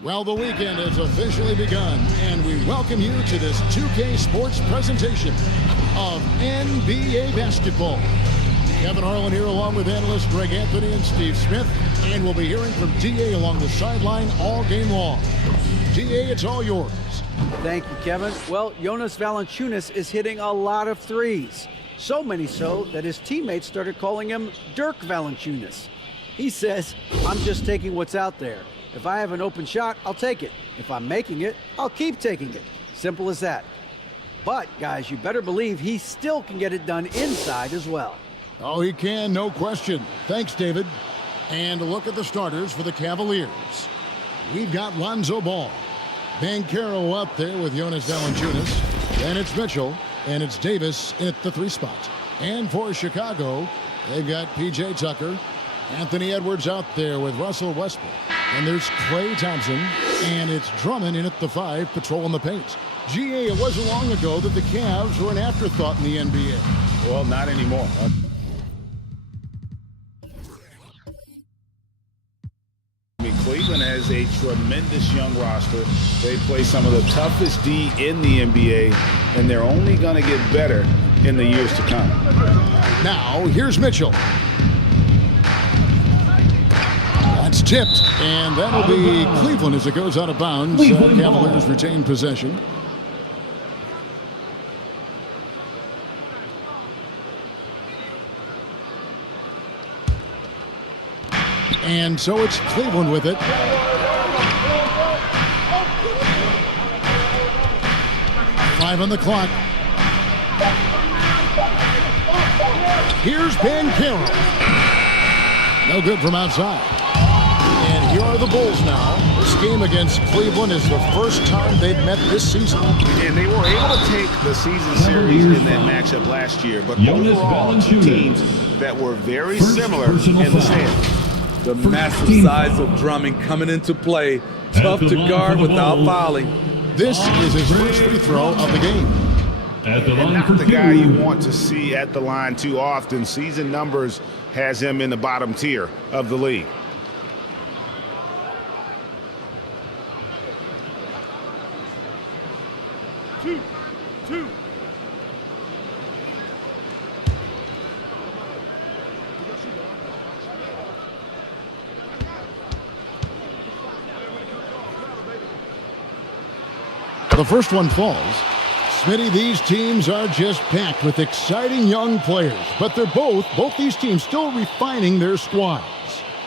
Well, the weekend has officially begun, and we welcome you to this 2K Sports presentation of NBA basketball. Kevin Harlan here along with analysts Greg Anthony and Steve Smith, and we'll be hearing from DA along the sideline all game long. DA, it's all yours. Thank you, Kevin. Well, Jonas Valanciunas is hitting a lot of threes. So many so that his teammates started calling him Dirk Valanciunas. He says, I'm just taking what's out there. If I have an open shot, I'll take it. If I'm making it, I'll keep taking it. Simple as that. But, guys, you better believe he still can get it done inside as well. Oh, he can, no question. Thanks, David. And a look at the starters for the Cavaliers. We've got Lonzo Ball. Banchero up there with Jonas Valanciunas. Then it's Mitchell, and it's Davis in at the 3 spot. And for Chicago, they've got P.J. Tucker. Anthony Edwards out there with Russell Westbrook. And there's Klay Thompson, and it's Drummond in at the 5, patrolling the paint. GA, it wasn't long ago that the Cavs were an afterthought in the NBA. Well, not anymore. Cleveland has a tremendous young roster. They play some of the toughest D in the NBA, and they're only going to get better in the years to come. Now, here's Mitchell. That's tipped, and that'll be Cleveland as it goes out of bounds. Cavaliers retain possession. And so it's Cleveland with it. Five on the clock. Here's Banchero. No good from outside. And here are the Bulls now. This game against Cleveland is the first time they've met this season. And they were able to take the season series in that matchup last year. But overall, two teams that were very similar in the standings. The massive size of Drummond coming into play. Tough to guard without fouling. This is his first free throw of the game. And not the guy you want to see at the line too often. Season numbers has him in the bottom tier of the league. Two. The first one falls. Smitty, these teams are just packed with exciting young players, but they're both these teams still refining their squads.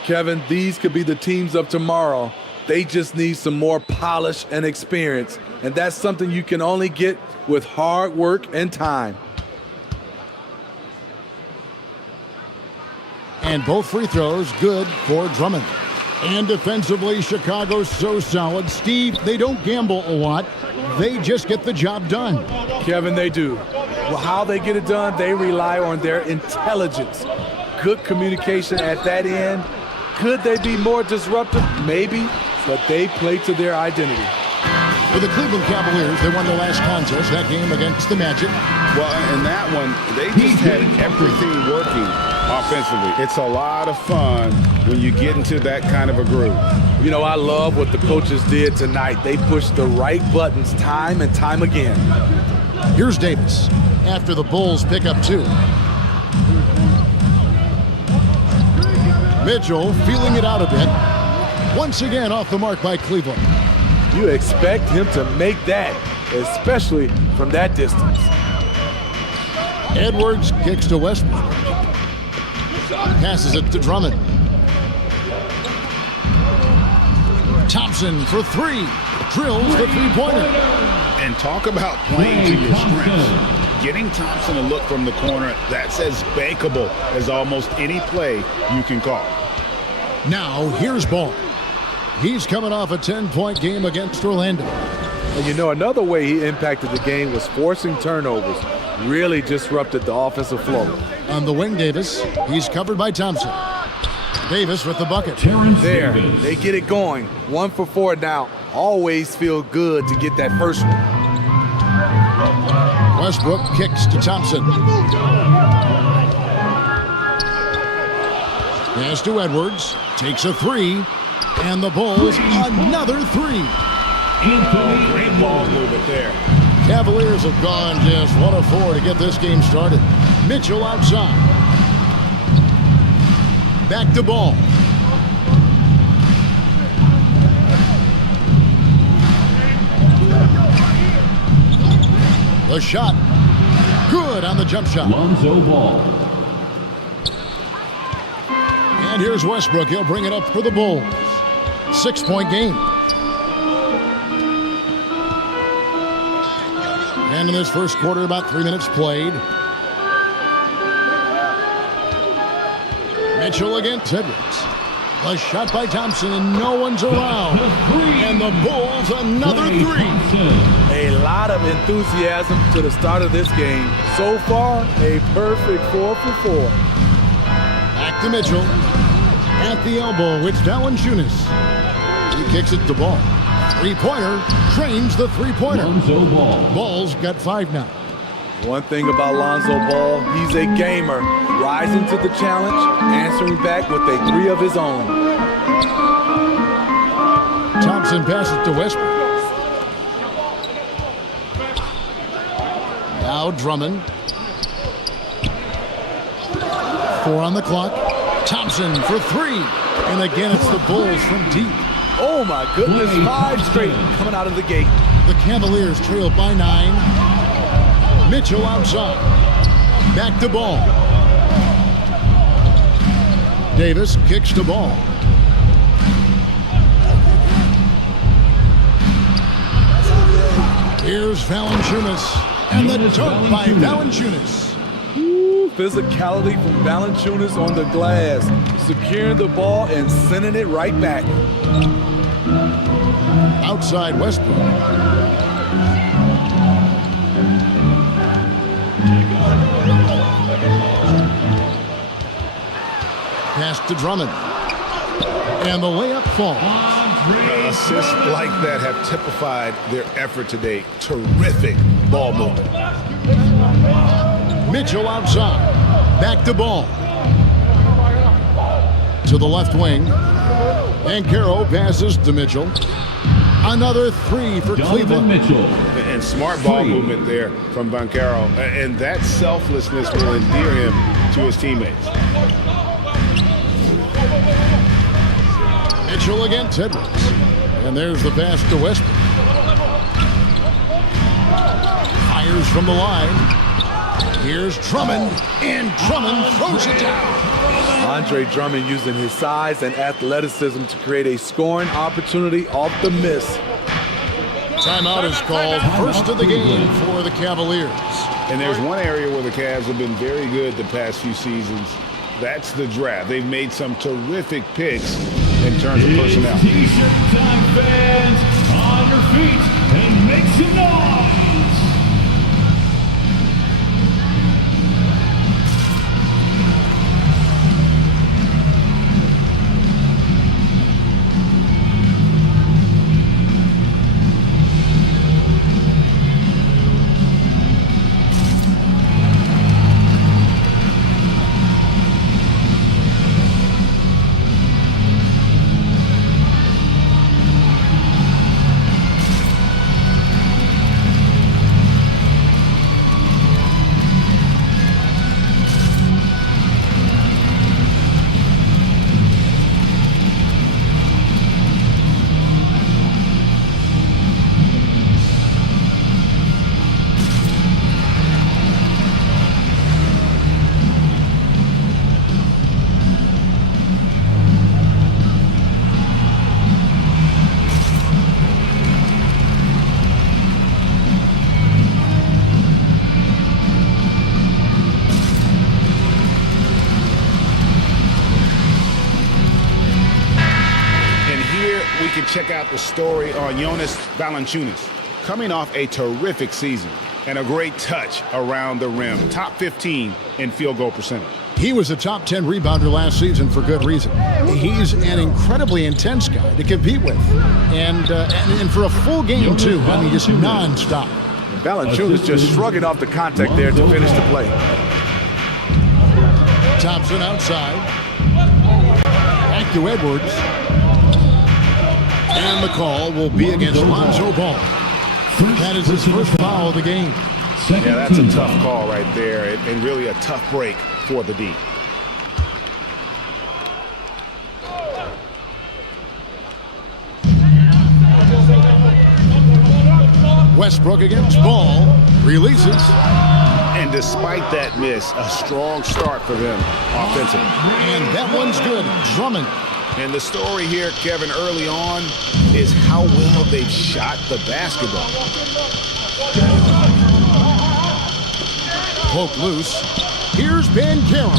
Kevin, these could be the teams of tomorrow. They just need some more polish and experience, and that's something you can only get with hard work and time. And both free throws good for Drummond. And defensively, Chicago's so solid. Steve, they don't gamble a lot. They just get the job done. Kevin, they do. Well, how they get it done, they rely on their intelligence. Good communication at that end. Could they be more disruptive? Maybe, but they play to their identity. For the Cleveland Cavaliers, they won their last contest, that game against the Magic. Well, in that one, they just had everything working offensively. It's a lot of fun when you get into that kind of a groove. You know, I love what the coaches did tonight. They pushed the right buttons time and time again. Here's Davis after the Bulls pick up 2. Mitchell feeling it out a bit. Once again off the mark by Cleveland. You expect him to make that, especially from that distance. Edwards kicks to Westbrook. Passes it to Drummond. Thompson for 3. Drills the 3-pointer. And talk about playing to your strengths. Getting Thompson to look from the corner, that's as bankable as almost any play you can call. Now, here's Ball. He's coming off a 10-point game against Orlando. And you know, another way he impacted the game was forcing turnovers. Really disrupted the offensive flow. On the wing, Davis. He's covered by Thompson. Davis with the bucket. There, they get it going. 1 for 4 now. Always feel good to get that first one. Westbrook kicks to Thompson. Pass to Edwards. Takes a 3. And the Bulls, another three. Great ball movement there. Cavaliers have gone just 1 of 4 to get this game started. Mitchell outside. Back to Ball. The shot. Good on the jump shot. Lonzo Ball. And here's Westbrook. He'll bring it up for the Bulls. 6-point game. And in this first quarter, about 3 minutes played. Mitchell against Edwards. The shot by Thompson, and no one's around. And the Bulls, another three. A lot of enthusiasm to the start of this game. So far, a perfect 4 for 4. Back to Mitchell. At the elbow, it's Valanciunas. He kicks it to Ball. Three-pointer trains the three-pointer. Lonzo Ball. Ball's got 5 now. One thing about Lonzo Ball, he's a gamer. Rising to the challenge, answering back with a 3 of his own. Thompson passes to Westbrook. Now Drummond. 4 on the clock. Thompson for 3. And again, it's the Bulls from deep. Oh my goodness, 5 straight coming out of the gate. The Cavaliers trail by 9. Mitchell outside. Back to Ball. Davis kicks the ball. Here's Valanciunas. And the dunk by Valanciunas. Physicality from Valanciunas on the glass. Securing the ball and sending it right back. Outside Westbrook. Pass to Drummond. And the layup falls. Assists like that have typified their effort today. Terrific ball movement. Mitchell outside. Back to Ball. To the left wing. And Caro passes to Mitchell. Another 3 for Cleveland. Mitchell. And smart ball movement there from Bancaro. And that selflessness will endear him to his teammates. Mitchell against Edwards. And there's the pass to Westbrook. Fires from the line. Here's Drummond. And Drummond throws it down. Andre Drummond using his size and athleticism to create a scoring opportunity off the miss. Timeout is called. First of the game for the Cavaliers. And there's one area where the Cavs have been very good the past few seasons. That's the draft. They've made some terrific picks in terms of personnel. T-shirt time, fans, on your feet and make some noise. Check out the story on Jonas Valanciunas. Coming off a terrific season and a great touch around the rim. Top 15 in field goal percentage. He was a top 10 rebounder last season for good reason. He's an incredibly intense guy to compete with. And for a full game, too. I mean, just nonstop. Valanciunas just shrugging off the contact there to finish the play. Thompson outside. Back to Edwards. And the call will be against Lonzo Ball. That is his first foul of the game. Yeah, that's a tough call right there, and really a tough break for the D. Westbrook against Ball. Releases. And despite that miss, a strong start for them offensively. And that one's good. Drummond. And the story here, Kevin, early on is how well they've shot the basketball. Poke loose. Here's Banchero.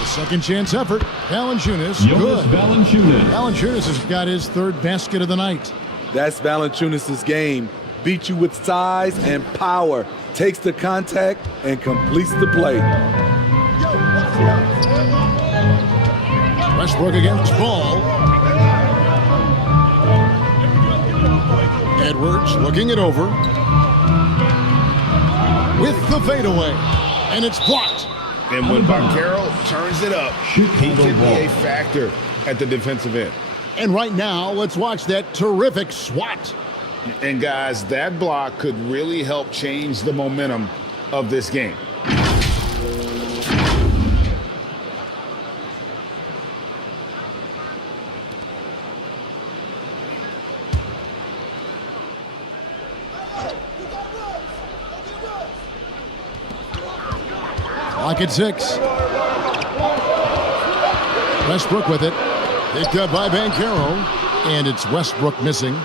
The second chance effort. Valanciunas. Good. Valanciunas has got his third basket of the night. That's Valanciunas' game. Beats you with size and power. Takes the contact and completes the play. Westbrook against Ball. Edwards looking it over. With the fadeaway. And it's blocked. And when Banchero turns it up, he can be a factor at the defensive end. And right now, let's watch that terrific swat. And guys, that block could really help change the momentum of this game. Lock at 6. Westbrook with it. Picked up by Banchero. And it's Westbrook missing.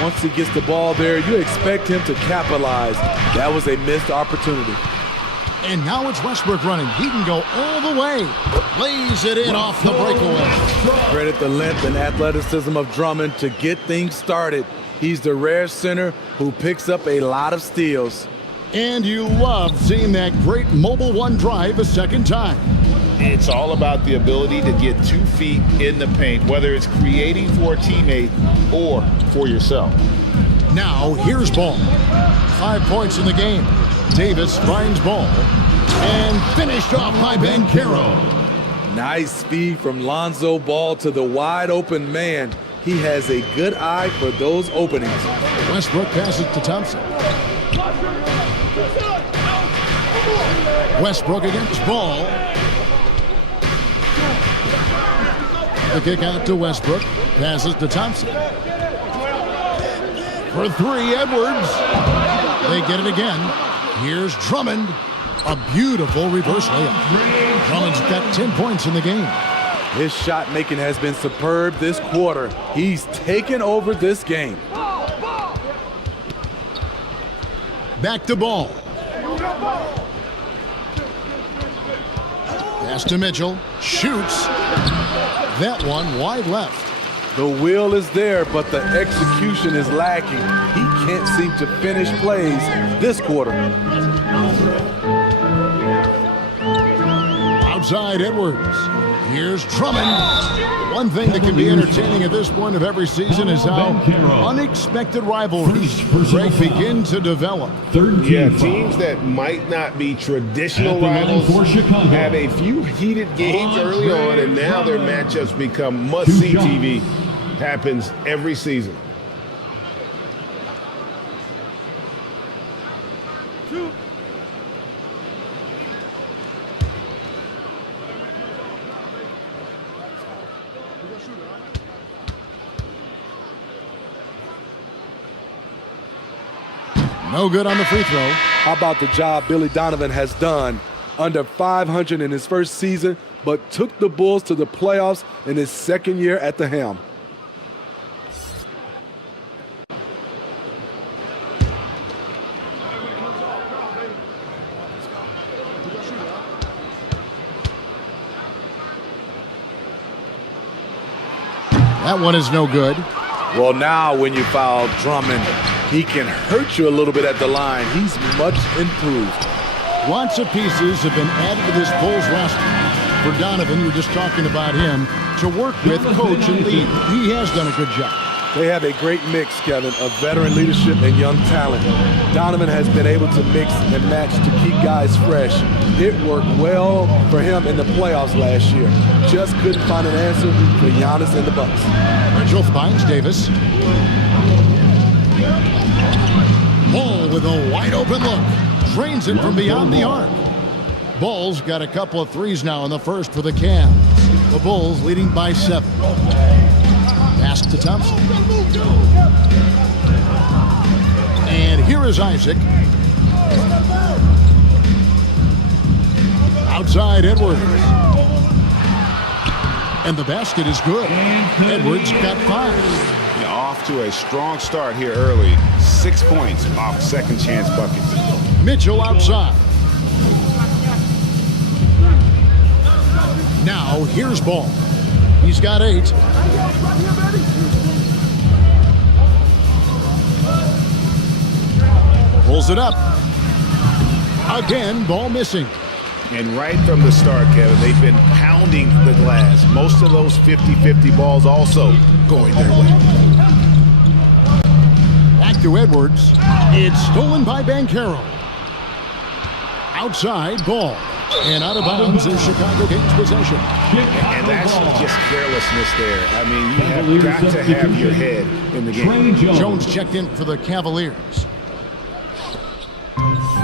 Once he gets the ball there, you expect him to capitalize. That was a missed opportunity. And now it's Westbrook running. He can go all the way. Lays it in off the breakaway. Credit the length and athleticism of Drummond to get things started. He's the rare center who picks up a lot of steals. And you love seeing that great mobile one drive a second time. It's all about the ability to get 2 feet in the paint, whether it's creating for a teammate or for yourself. Now, here's Ball. 5 points in the game. Davis finds Ball. And finished off by Banchero. Nice speed from Lonzo Ball to the wide open man. He has a good eye for those openings. Westbrook passes to Thompson. Westbrook against Ball. The kick out to Westbrook. Passes to Thompson. For 3, Edwards. They get it again. Here's Drummond. A beautiful reverse layup. Drummond's got 10 points in the game. His shot making has been superb this quarter. He's taken over this game. Back to Ball. Pass to Mitchell. Shoots. That one wide left. The will is there, but the execution is lacking. He can't seem to finish plays this quarter. Outside Edwards. Here's Drummond. One thing that can be entertaining at this point of every season is how unexpected rivalries begin to develop. Yeah, teams that might not be traditional rivals have a few heated games early on, and now their matchups become must-see TV. Happens every season. No good on the free throw. How about the job Billy Donovan has done? Under 500 in his first season, but took the Bulls to the playoffs in his second year at the helm. That one is no good. Well, now when you foul Drummond, he can hurt you a little bit at the line. He's much improved. Lots of pieces have been added to this Bulls roster. For Donovan, you're just talking about him, to work with, coach, and lead. He has done a good job. They have a great mix, Kevin, of veteran leadership and young talent. Donovan has been able to mix and match to keep guys fresh. It worked well for him in the playoffs last year. Just couldn't find an answer for Giannis and the Bucks. Mitchell finds Davis. Ball with a wide open look. Drains it from beyond the arc. Bulls got a couple of threes now in the first for the Cavs. The Bulls leading by 7. Pass to Thompson. And here is Isaac. Outside Edwards. And the basket is good. Edwards got 5. Off to a strong start here early. 6 points off second chance buckets. Mitchell outside. Now here's Ball. He's got 8. Pulls it up. Again, Ball missing. And right from the start, Kevin, they've been pounding the glass. Most of those 50-50 balls also going their way. Back to Edwards. It's stolen by Banchero. Outside, Ball. And out of bounds is Chicago Kings possession. And that's just carelessness there. I mean, you have got to have your head in the game. Jones checked in for the Cavaliers.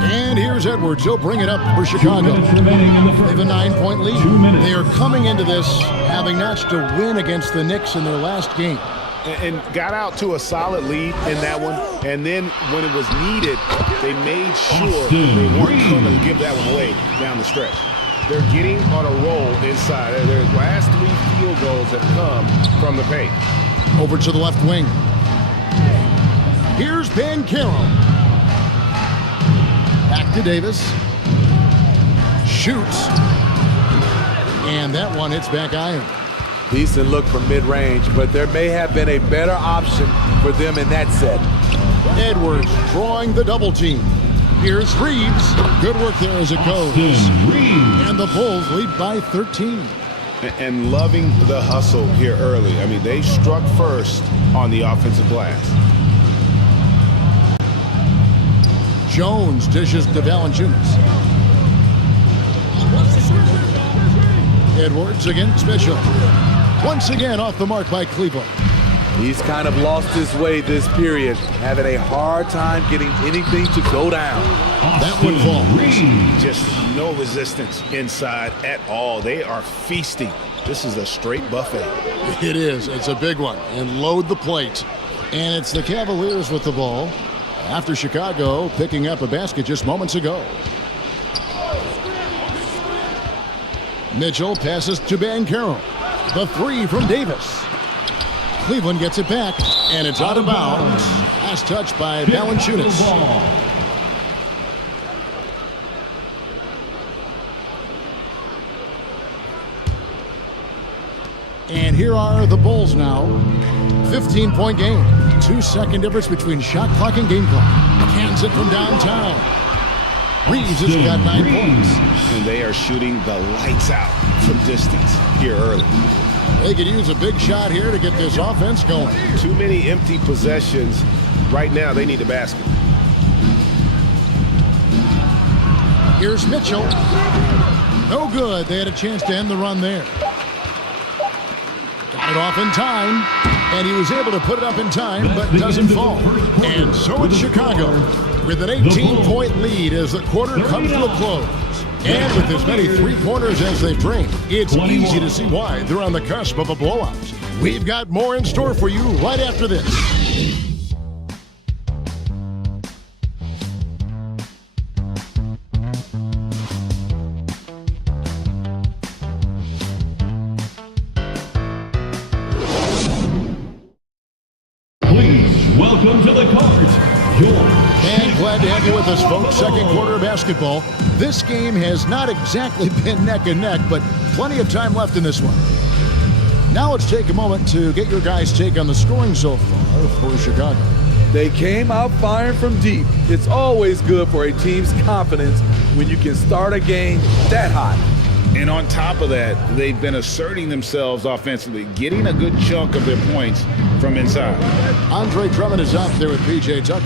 And here's Edwards. He'll bring it up for Chicago. They have a 9-point lead. They are coming into this having notched a win against the Knicks in their last game. And got out to a solid lead in that one. And then when it was needed, they made sure they weren't going to give that one away down the stretch. They're getting on a roll inside. Their last 3 field goals have come from the paint. Over to the left wing. Here's Banchero. Back to Davis. Shoots. And that one hits back iron. Decent look from mid-range, but there may have been a better option for them in that set. Edwards drawing the double team. Here's Reaves. Good work there as it goes. And the Bulls lead by 13. And loving the hustle here early. I mean, they struck first on the offensive glass. Jones dishes to Valanciunas. Edwards against Mitchell. Once again off the mark by Cleveland. He's kind of lost his way this period, having a hard time getting anything to go down. That one falls. Just no resistance inside at all. They are feasting. This is a straight buffet. It is. It's a big one. And load the plate. And it's the Cavaliers with the ball after Chicago picking up a basket just moments ago. Mitchell passes to Banchero. The 3 from Davis. Cleveland gets it back, and it's out of bounds. Last touch by Valanciunas. And here are the Bulls now. 15-point game. 2-second difference between shot clock and game clock. Cans it from downtown. Reaves has got 9 points. And they are shooting the lights out from distance here early. They could use a big shot here to get this offense going. Too many empty possessions. Right now, they need a basket. Here's Mitchell. No good. They had a chance to end the run there. Got it off in time, and he was able to put it up in time, but doesn't fall. And so it's Chicago with an 18-point lead as the quarter comes to a close. And with as many three-pointers as they bring, it's easy to see why they're on the cusp of a blowout. We've got more in store for you right after this. Welcome to the Cards. And glad to have you with us, folks. Second quarter of basketball. This game has not exactly been neck and neck, but plenty of time left in this one. Now let's take a moment to get your guys' take on the scoring so far for Chicago. They came out firing from deep. It's always good for a team's confidence when you can start a game that hot. And on top of that, they've been asserting themselves offensively, getting a good chunk of their points from inside. Andre Drummond is out there with P.J. Tucker.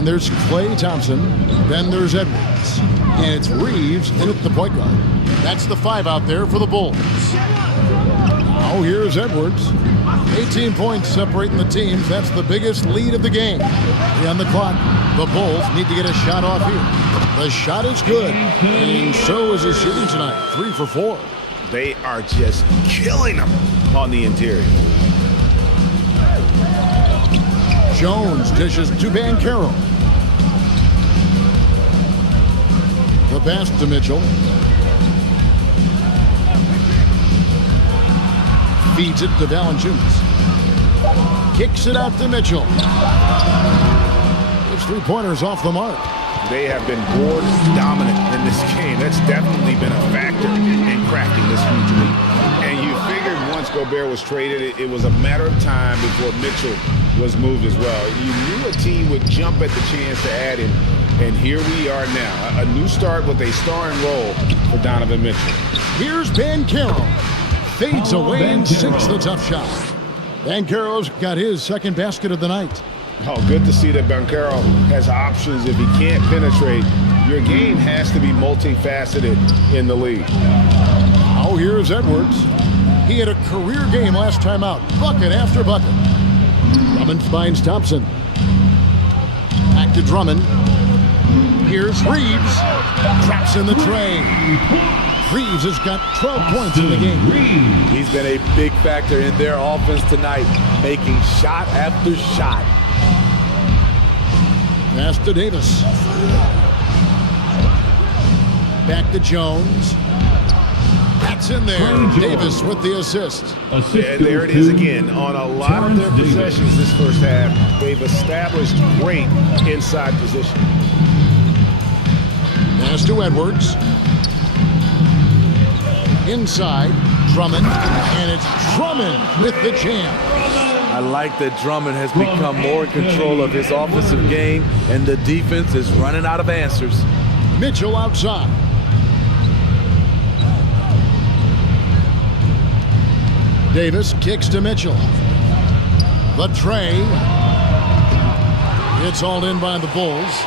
And there's Klay Thompson. Then there's Edwards. And it's Reaves in at the point guard. That's the 5 out there for the Bulls. Now here's Edwards. 18 points separating the teams. That's the biggest lead of the game. 3 on the clock. The Bulls need to get a shot off here. The shot is good. And so is his shooting tonight. 3 for 4. They are just killing them on the interior. Jones dishes to Banchero. The pass to Mitchell. Feeds it to Valanciunas. Kicks it out to Mitchell. His 3-pointers off the mark. They have been board dominant in this game. That's definitely been a factor in cracking this huge lead. And you figured once Gobert was traded, it was a matter of time before Mitchell was moved as well. You knew a team would jump at the chance to add him, and here we are now. A new start with a starring role for Donovan Mitchell. Here's Banchero. Fades away and sinks the tough shot. Banchero's got his second basket of the night. Oh, good to see that Banchero has options. If he can't penetrate, your game has to be multifaceted in the league. Oh, here's Edwards. He had a career game last time out. Bucket after bucket. Drummond finds Thompson. Back to Drummond. Here's Reaves. Traps in the tray. Reaves has got 12 points in the game. He's been a big factor in their offense tonight, making shot after shot. Pass to Davis. Back to Jones. That's in there. Davis with the assist. And there it is again. On a lot of their possessions this first half, they've established great inside position. Pass to Edwards. Inside, Drummond. And it's Drummond with the jam. I like that Drummond has become more in control of his offensive game, and the defense is running out of answers. Mitchell outside. Davis kicks to Mitchell. The tray. It's hauled in by the Bulls.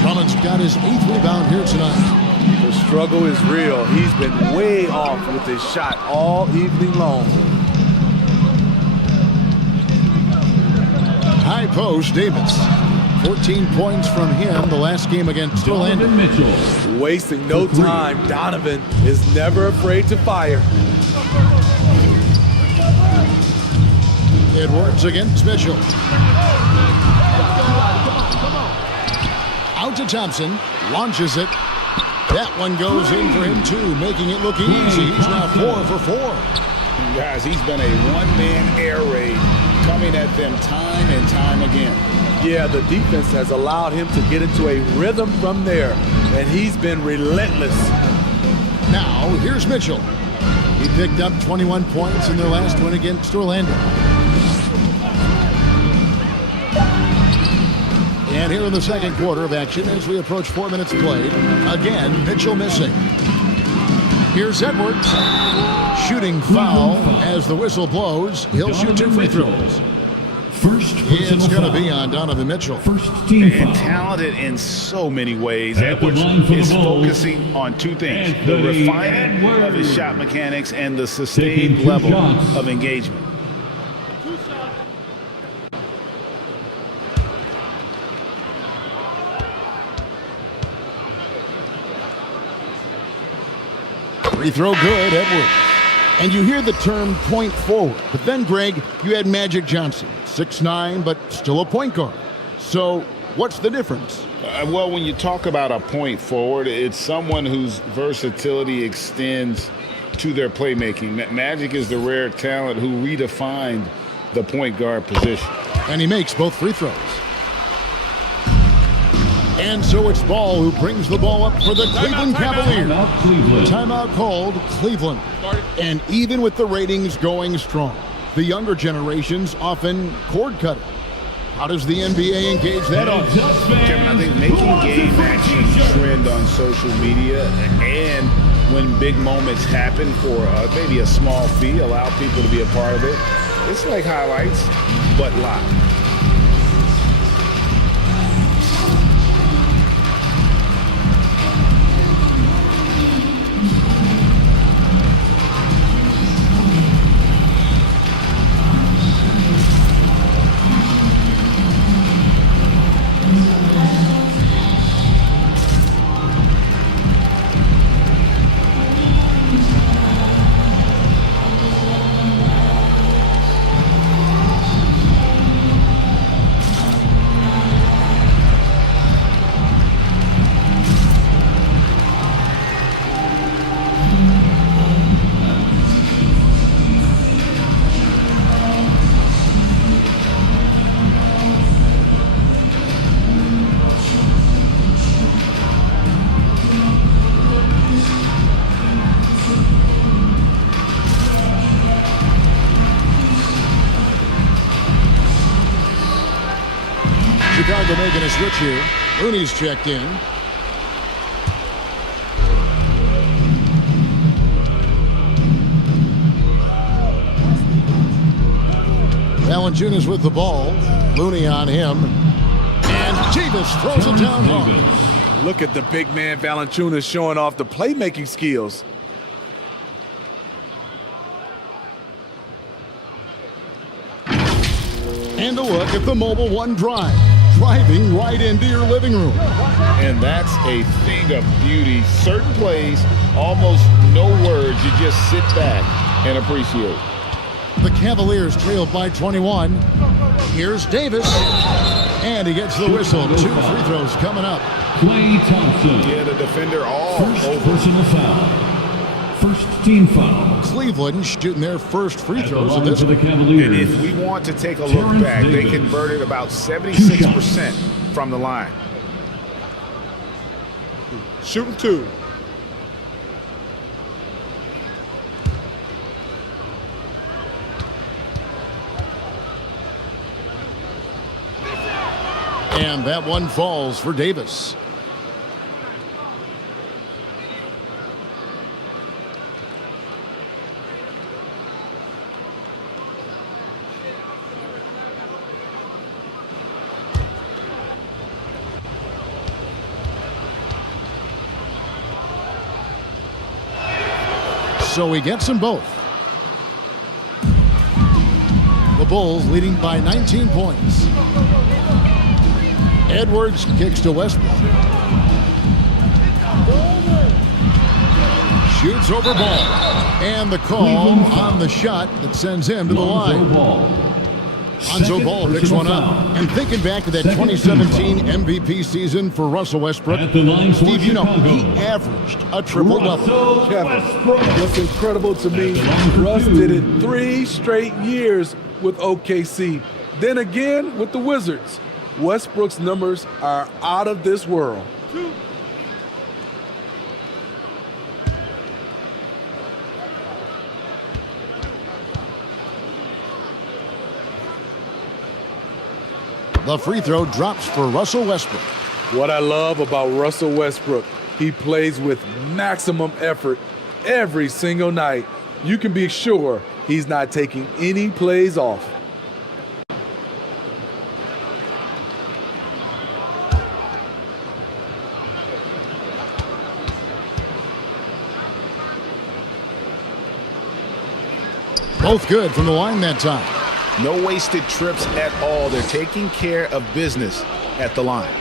Drummond's got his 8th rebound here tonight. The struggle is real. He's been way off with his shot all evening long. High post, Davis. 14 points from him the last game against Orlando. Wasting no time. Donovan is never afraid to fire. Edwards against Mitchell. Out to Thompson. Launches it. That one goes in for him too, making it look easy. He's now 4 for 4. Guys, he's been a one-man air raid coming at them time and time again. Yeah, the defense has allowed him to get into a rhythm from there, and he's been relentless. Now, here's Mitchell. He picked up 21 points in their last win against Orlando. And here in the second quarter of action, as we approach 4 minutes played, again, Mitchell missing. Here's Edwards. Shooting foul as the whistle blows. He'll shoot 2 free throws. It's going to be on Donovan Mitchell. And talented in so many ways. Edwards is focusing on 2 things: the refining of his shot mechanics and the sustained level of engagement. Free throw good, Edwards. And you hear the term point forward. But then, Greg, you had Magic Johnson, 6'9", but still a point guard. So what's the difference? Well, when you talk about a point forward, it's someone whose versatility extends to their playmaking. Magic is the rare talent who redefined the point guard position. And he makes both free throws. And so it's Ball who brings the ball up for the Cleveland Cavaliers. Timeout called, Cleveland. And even with the ratings going strong, the younger generations often cord cut it. How does the NBA engage that on? Kevin, I think making game action trend on social media, and when big moments happen for maybe a small fee, allow people to be a part of it. It's like highlights, but live. Chicago making a switch here. Looney's checked in. Valanciunas with the ball. Looney on him. And Davis throws it down hard. Look at the big man Valanciunas showing off the playmaking skills. And a look at the Mobile One drive. Driving right into your living room. And that's a thing of beauty. Certain plays, almost no words. You just sit back and appreciate. The Cavaliers trailed by 21. Here's Davis. And he gets the whistle. 2 free throws coming up. Klay Thompson. Yeah, the defender all First over. personal foul. First team foul. Cleveland shooting their first free At the throws of line this for the one. Cavaliers. And if we want to take a look Terrence back, they Davis. converted about 76% from the line. Shooting 2. And that one falls for Davis. So he gets them both. The Bulls leading by 19 points. Edwards kicks to Westbrook. Shoots over ball. And the call on the shot that sends him to the line. Lonzo Ball picks one up. And thinking back to that 2017 MVP season for Russell Westbrook, At the line for Steve, you know, Chicago. he averaged a triple-double. Kevin, what's incredible to me, Russ did it 3 straight years with OKC. Then again with the Wizards. Westbrook's numbers are out of this world. The free throw drops for Russell Westbrook. What I love about Russell Westbrook, he plays with maximum effort every single night. You can be sure he's not taking any plays off. Both good from the line that time. No wasted trips at all. They're taking care of business at the line.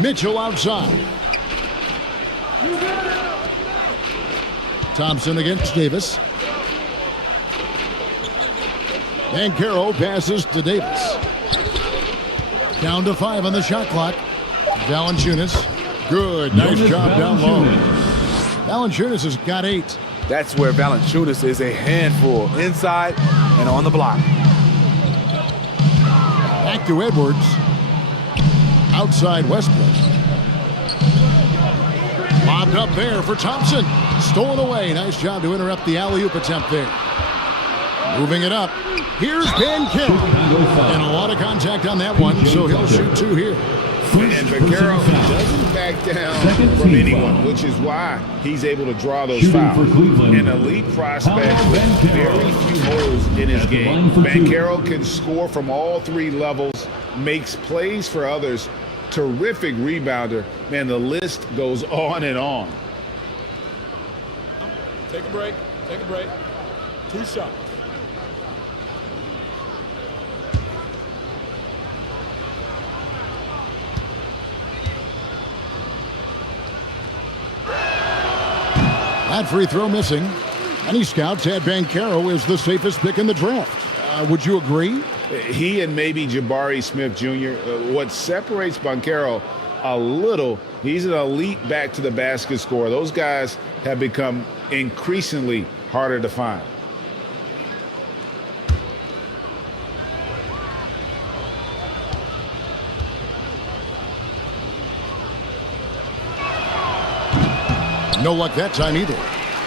Mitchell outside. Thompson against Davis. Banchero passes to Davis. Down to 5 on the shot clock. Valanciunas. Good. Nice job down low. Valanciunas has got 8. That's where Valanciunas is a handful, inside and on the block. Back to Edwards. Outside Westbrook. Lobbed up there for Thompson. Stolen away. Nice job to interrupt the alley-oop attempt there. Moving it up. Here's Banchero. And a lot of contact on that one, so he'll shoot 2 here. And Banchero doesn't back down from anyone, which is why he's able to draw those fouls. An elite prospect with very few holes in his game. Banchero can score from all 3 levels, makes plays for others, terrific rebounder. Man, the list goes on and on. Take a break. Take a break. 2 shots. That free throw missing. Any scouts had Banchero as the safest pick in the draft. Would you agree? He and maybe Jabari Smith Jr. What separates Banchero a little, he's an elite back to the basket scorer. Those guys have become increasingly harder to find. No luck that time either.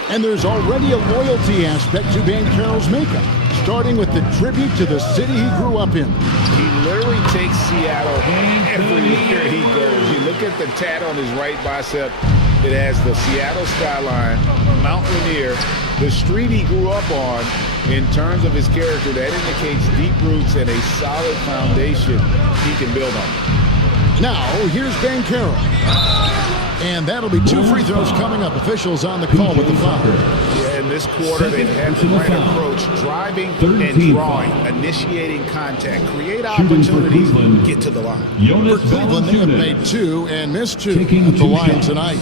And there's already a loyalty aspect to Banchero's makeup, starting with the tribute to the city he grew up in. He literally takes Seattle everywhere he goes. You look at the tat on his right bicep. It has the Seattle skyline, Mount Rainier, the street he grew up on. In terms of his character, that indicates deep roots and a solid foundation he can build on. Now, here's Banchero. And that'll be 2 free throws coming up. Officials on the call with the foul. Yeah, in this quarter, they've had the right approach, driving and drawing, initiating contact, create opportunities, get to the line. For Cleveland, they have made 2 and missed 2 at the line tonight.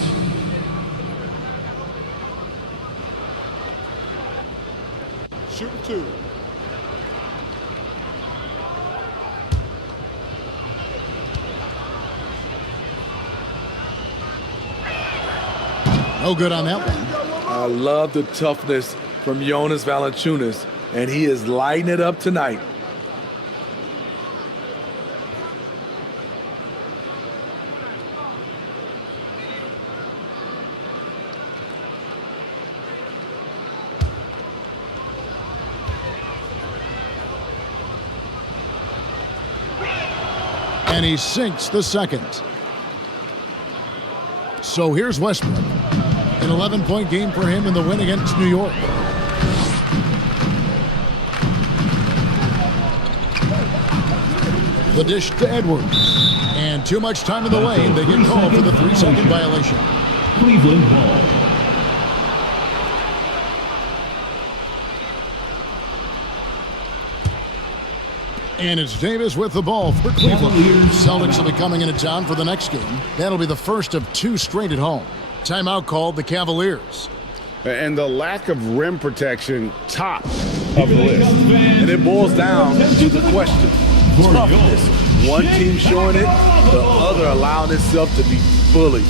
Shooting 2. No good on that one. I love the toughness from Jonas Valanciunas, and he is lighting it up tonight. And he sinks the second. So here's Westbrook. An 11-point game for him in the win against New York. The dish to Edwards. And too much time in the lane. They get called for the 3-second violation. Cleveland ball. And it's Davis with the ball for Cleveland. Celtics will be coming into town for the next game. That'll be the first of 2 straight at home. Timeout called the Cavaliers. And the lack of rim protection, top of the list. And it boils down to the question. Toughness. One team showing it, the other allowing itself to be bullied.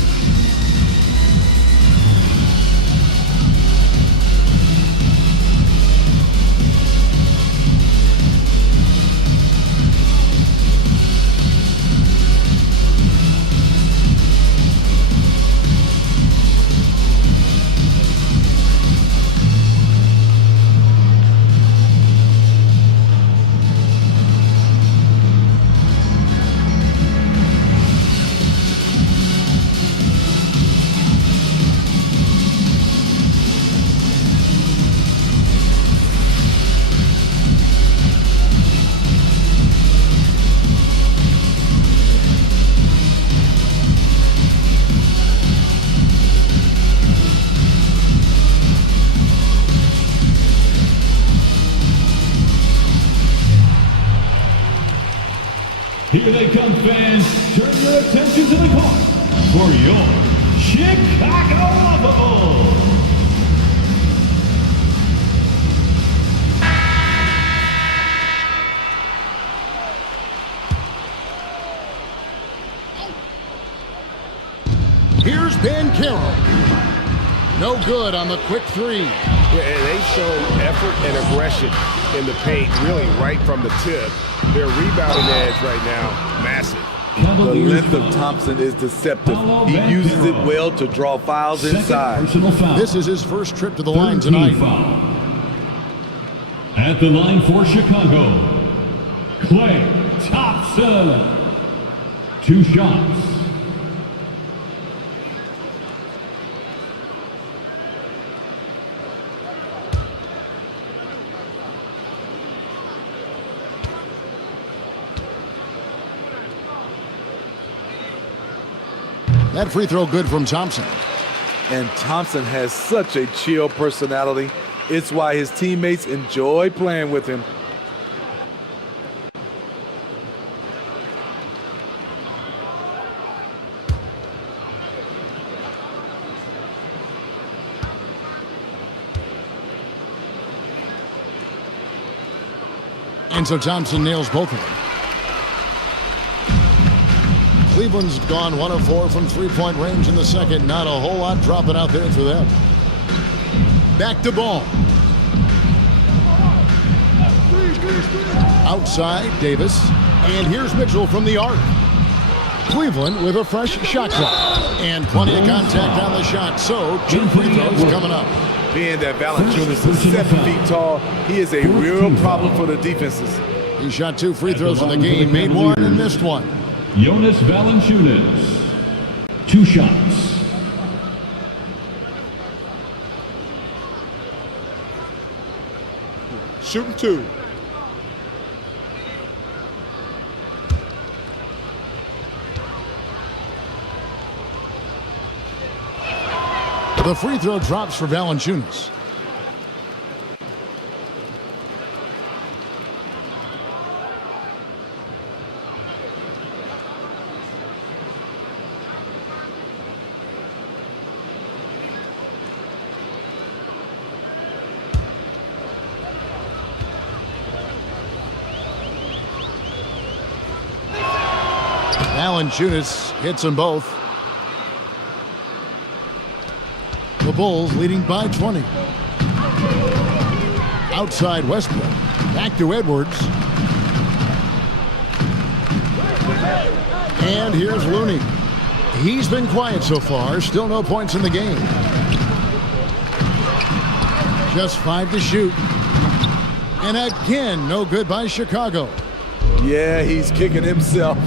Here they come, fans. Turn your attention to the court for your Chicago Bulls. Here's Banchero. No good on the quick 3. Yeah, and they show effort and aggression in the paint, really right from the tip. Their rebounding edge right now, massive. The length of Thompson is deceptive. He uses it well to draw fouls inside. This is his first trip to the line tonight. Foul. At the line for Chicago, Klay Thompson. 2 shots. That free throw good from Thompson. And Thompson has such a chill personality. It's why his teammates enjoy playing with him. And so Thompson nails both of them. Cleveland's gone 1 of 4 from 3-point range in the second. Not a whole lot dropping out there for them. Back to ball. Outside, Davis. And here's Mitchell from the arc. Cleveland with a fresh shot clock. And plenty of contact on the shot. So 2 free throws coming up. Being that Valanciunas is 7 feet tall, he is a real problem for the defenses. He shot 2 free throws in the game, made one and missed one. Jonas Valanciunas. 2 shots. Shooting 2. The free throw drops for Valanciunas. Valanciunas hits them both. The Bulls leading by 20. Outside Westbrook. Back to Edwards. And here's Looney. He's been quiet so far. Still no points in the game. Just 5 to shoot. And again, no good by Chicago. Yeah, he's kicking himself.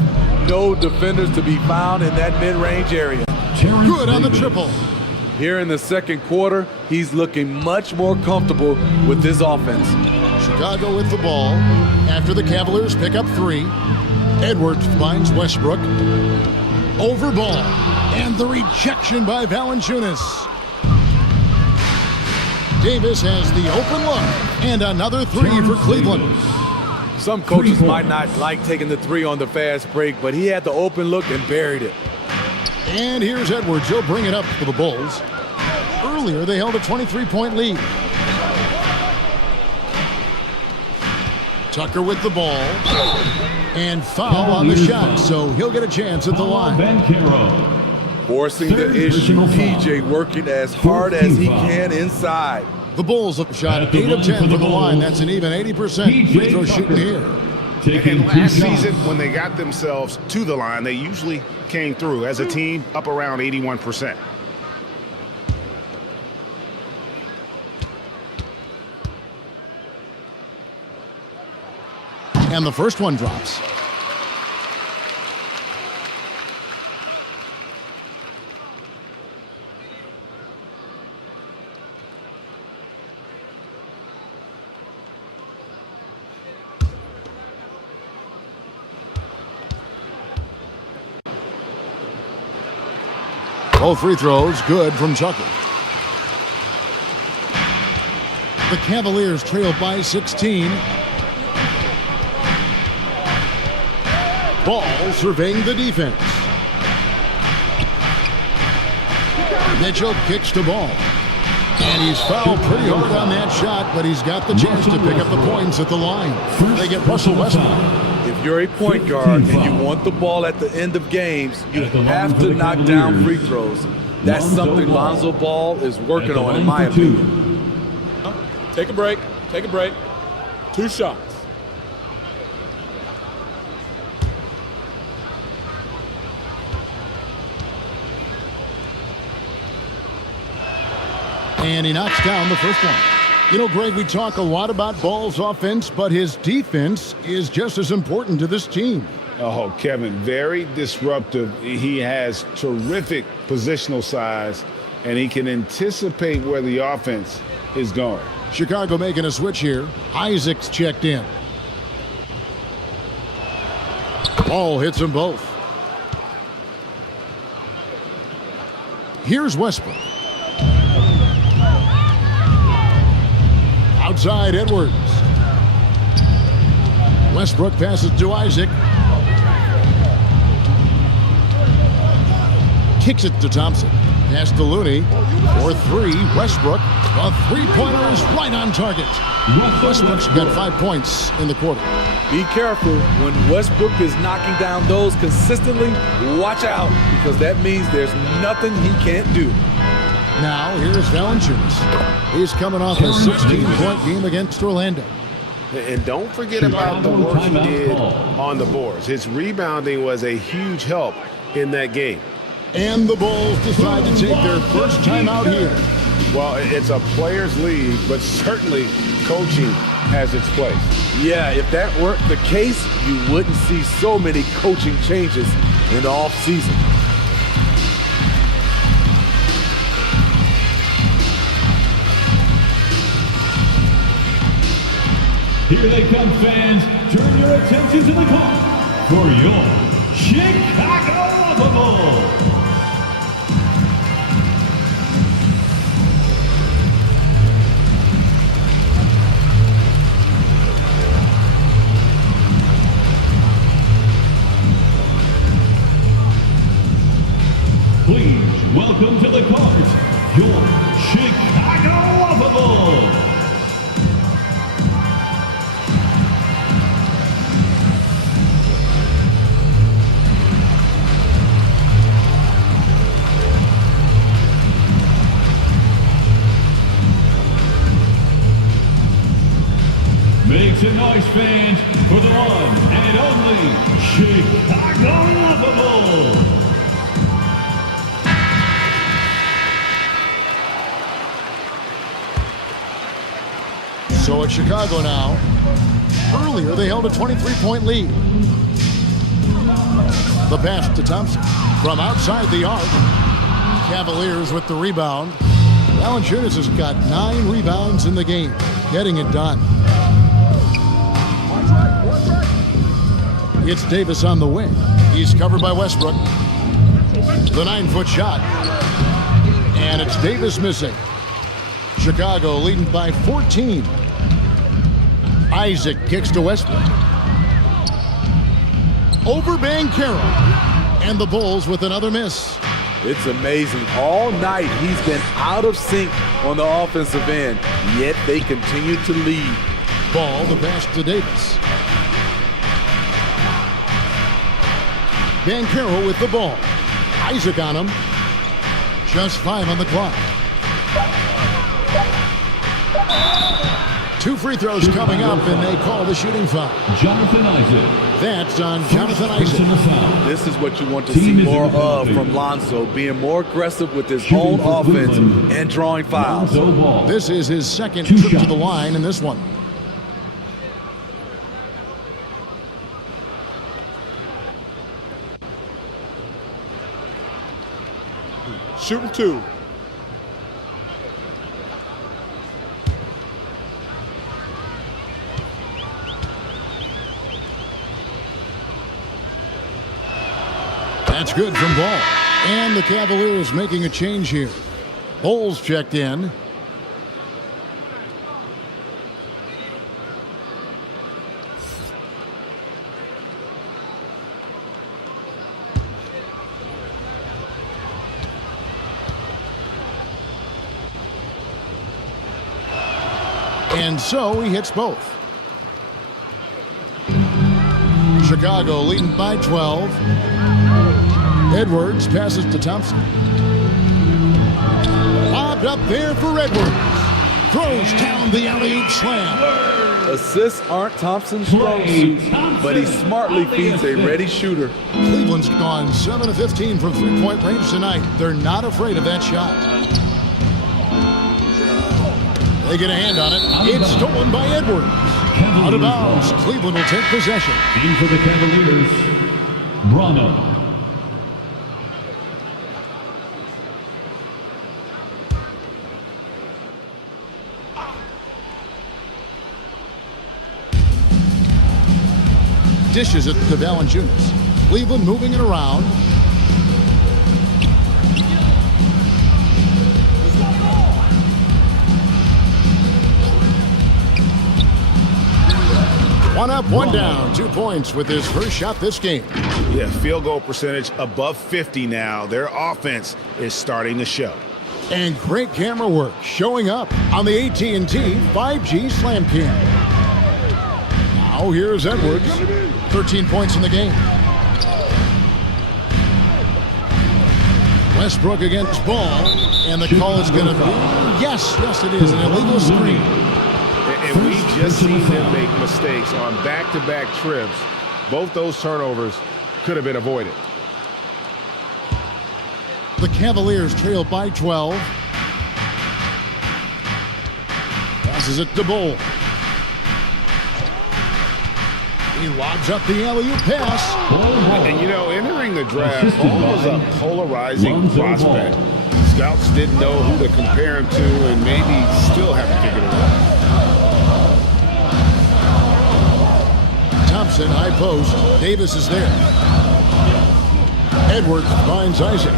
No defenders to be found in that mid-range area. Good on the triple. Here in the second quarter, he's looking much more comfortable with this offense. Chicago with the ball after the Cavaliers pick up 3. Edwards finds Westbrook. Over ball. And the rejection by Valanciunas. Davis has the open look. And another 3 for Cleveland. Some coaches might not like taking the 3 on the fast break, but he had the open look and buried it. And here's Edwards. He'll bring it up for the Bulls. Earlier, they held a 23-point lead. Tucker with the ball. And foul on the shot, so he'll get a chance at the line. Forcing the issue, PJ working as hard as he can inside. The Bulls have shot 8 of 10 from the line. That's an even 80% free throw shooting here. And last season, when they got themselves to the line, they usually came through as a team up around 81%. And the first one drops. Both free throws good from Tucker. The Cavaliers trail by 16. Ball surveying the defense. Mitchell kicks the ball. And he's fouled pretty hard on that shot, but he's got the chance to pick up the points at the line. They get Russell Westbrook. If you're a point guard and you want the ball at the end of games, you have to knock down free throws. That's something Lonzo Ball is working on, in my opinion. Take a break. Take a break. 2 shots. And he knocks down the first one. You know, Greg, we talk a lot about Ball's offense, but his defense is just as important to this team. Oh, Kevin, very disruptive. He has terrific positional size, and he can anticipate where the offense is going. Chicago making a switch here. Isaac's checked in. Ball hits them both. Here's Westbrook. Outside Edwards. Westbrook passes to Isaac. Kicks it to Thompson. Pass to Looney. For 3, Westbrook. The three-pointer is right on target. Westbrook's got 5 points in the quarter. Be careful when Westbrook is knocking down those consistently. Watch out, because that means there's nothing he can't do. Now, here's Valanciunas. He's coming off a 16-point game against Orlando. And don't forget about the work he did on the boards. His rebounding was a huge help in that game. And the Bulls decide to take their first time out here. Well, it's a players' league, but certainly coaching has its place. Yeah, if that weren't the case, you wouldn't see so many coaching changes in the offseason. Here they come, fans. Turn your attention to the court for your Chicago Bulls. Please welcome to the court your Chicago Bulls. Make some noise, fans, for the one and only Chicago Bulls. So it's Chicago now. Earlier, they held a 23-point lead. The pass to Thompson from outside the arc. Cavaliers with the rebound. Valanciunas has got 9 rebounds in the game, getting it done. It's Davis on the wing. He's covered by Westbrook. The 9-foot shot. And it's Davis missing. Chicago leading by 14. Isaac kicks to Westbrook. Over Banchero. And the Bulls with another miss. It's amazing. All night he's been out of sync on the offensive end, yet they continue to lead. Ball, the pass to Davis. Banchero with the ball. Isaac on him. Just 5 on the clock. 2 free throws coming up, and they call the shooting foul. Jonathan Isaac. That's on Jonathan Isaac. This is what you want to see more of from Lonzo, being more aggressive with his own offense and drawing fouls. This is his second trip to the line in this one. Shooting 2. That's good from Ball. And the Cavaliers making a change here. Bulls checked in. And so he hits both. Chicago leading by 12. Edwards passes to Thompson. Lobbed up there for Edwards. Throws down the alley-oop slam. Assists aren't Thompson's strong suit, but he smartly feeds a ready shooter. Cleveland's gone 7 of 15 from three-point range tonight. They're not afraid of that shot. They get a hand on it. It's stolen by Edwards. Out of bounds. Cleveland will take possession. In for the Cavaliers, Brano. Dishes it to Valanciunas. Cleveland moving it around. One up, one down. 2 points with his first shot this game. Yeah, field goal percentage above 50 now. Their offense is starting to show. And great camera work showing up on the AT&T 5G Slam Cam. Now here's Edwards. 13 points in the game. Westbrook against Ball. And the call is going to be, yes, it is, an illegal screen. And we just seen them make mistakes on back-to-back trips. Both those turnovers could have been avoided. The Cavaliers trail by 12. Passes it to Ball. He lobs up the alley-oop pass. And you know, entering the draft, Ball was a polarizing prospect. Scouts didn't know who to compare him to, and maybe still haven't figured it out. Thompson, high post. Davis is there. Edwards finds Isaac.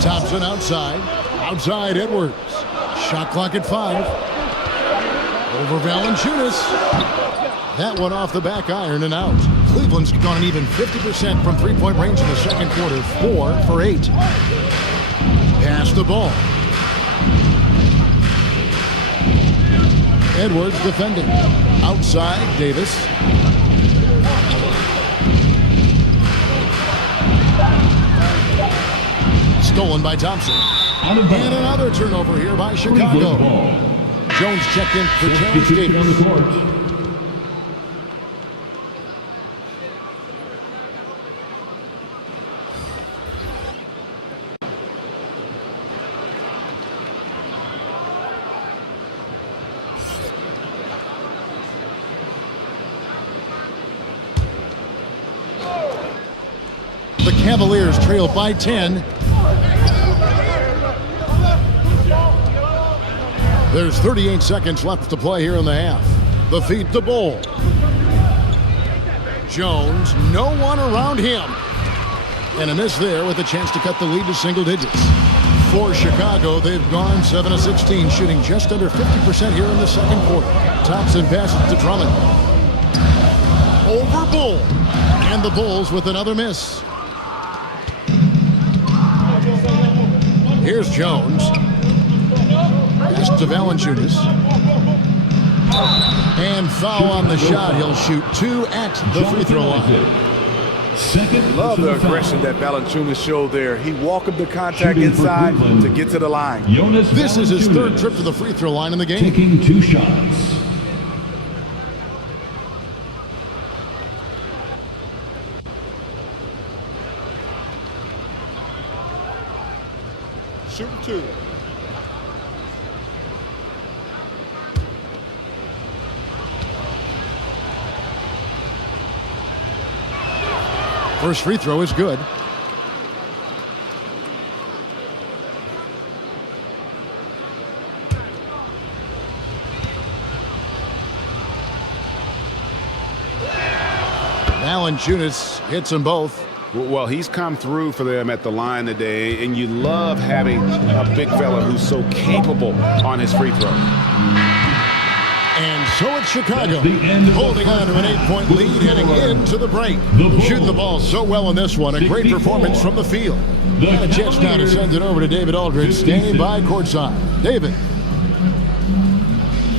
Thompson outside. Outside Edwards. Shot clock at 5. Over Valanciunas. That one off the back iron and out. Cleveland's gone an even 50% from three-point range in the second quarter. 4 for 8. Pass the ball. Edwards defending. Outside, Davis. Stolen by Thompson. And another turnover here by Chicago. Jones checked in for Terrence Davis. The Cavaliers trail by 10. There's 38 seconds left to play here in the half. The feed to Ball. Jones, no one around him. And a miss there with a chance to cut the lead to single digits. For Chicago, they've gone 7 of 16, shooting just under 50% here in the second quarter. Thompson passes to Drummond. Over Bull. And the Bulls with another miss. Here's Jones. Pass to Valanciunas. And foul on the shot. He'll shoot 2 at the free throw line. Love the aggression that Valanciunas showed there. He welcomed the contact inside to get to the line. This is his third trip to the free throw line in the game. Taking 2 shots. Super 2. First free throw is good. Valanciunas hits them both. Well, he's come through for them at the line today, and you love having a big fella who's so capable on his free throw. And so it's Chicago, holding on to an 8-point lead heading into the break. Shooting the ball so well in this one. A great performance from the field. And a chance now to send it over to David Aldridge, standing by courtside. David.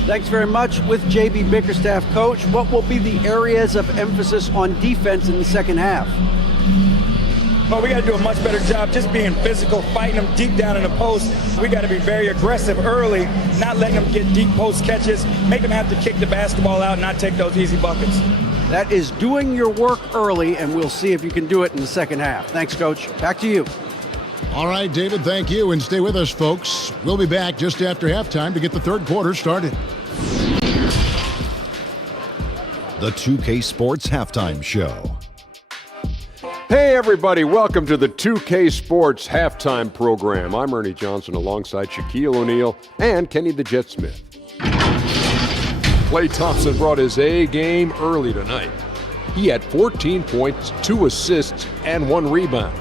Thanks very much. With J.B. Bickerstaff, coach, what will be the areas of emphasis on defense in the second half? Well, we got to do a much better job just being physical, fighting them deep down in the post. We got to be very aggressive early, not letting them get deep post catches, make them have to kick the basketball out and not take those easy buckets. That is doing your work early, and we'll see if you can do it in the second half. Thanks, Coach. Back to you. All right, David, thank you. And stay with us, folks. We'll be back just after halftime to get the third quarter started. The 2K Sports Halftime Show. Hey everybody, welcome to the 2K Sports Halftime Program. I'm Ernie Johnson alongside Shaquille O'Neal and Kenny the Jet Smith. Klay Thompson brought his A game early tonight. He had 14 points, 2 assists, and 1 rebound.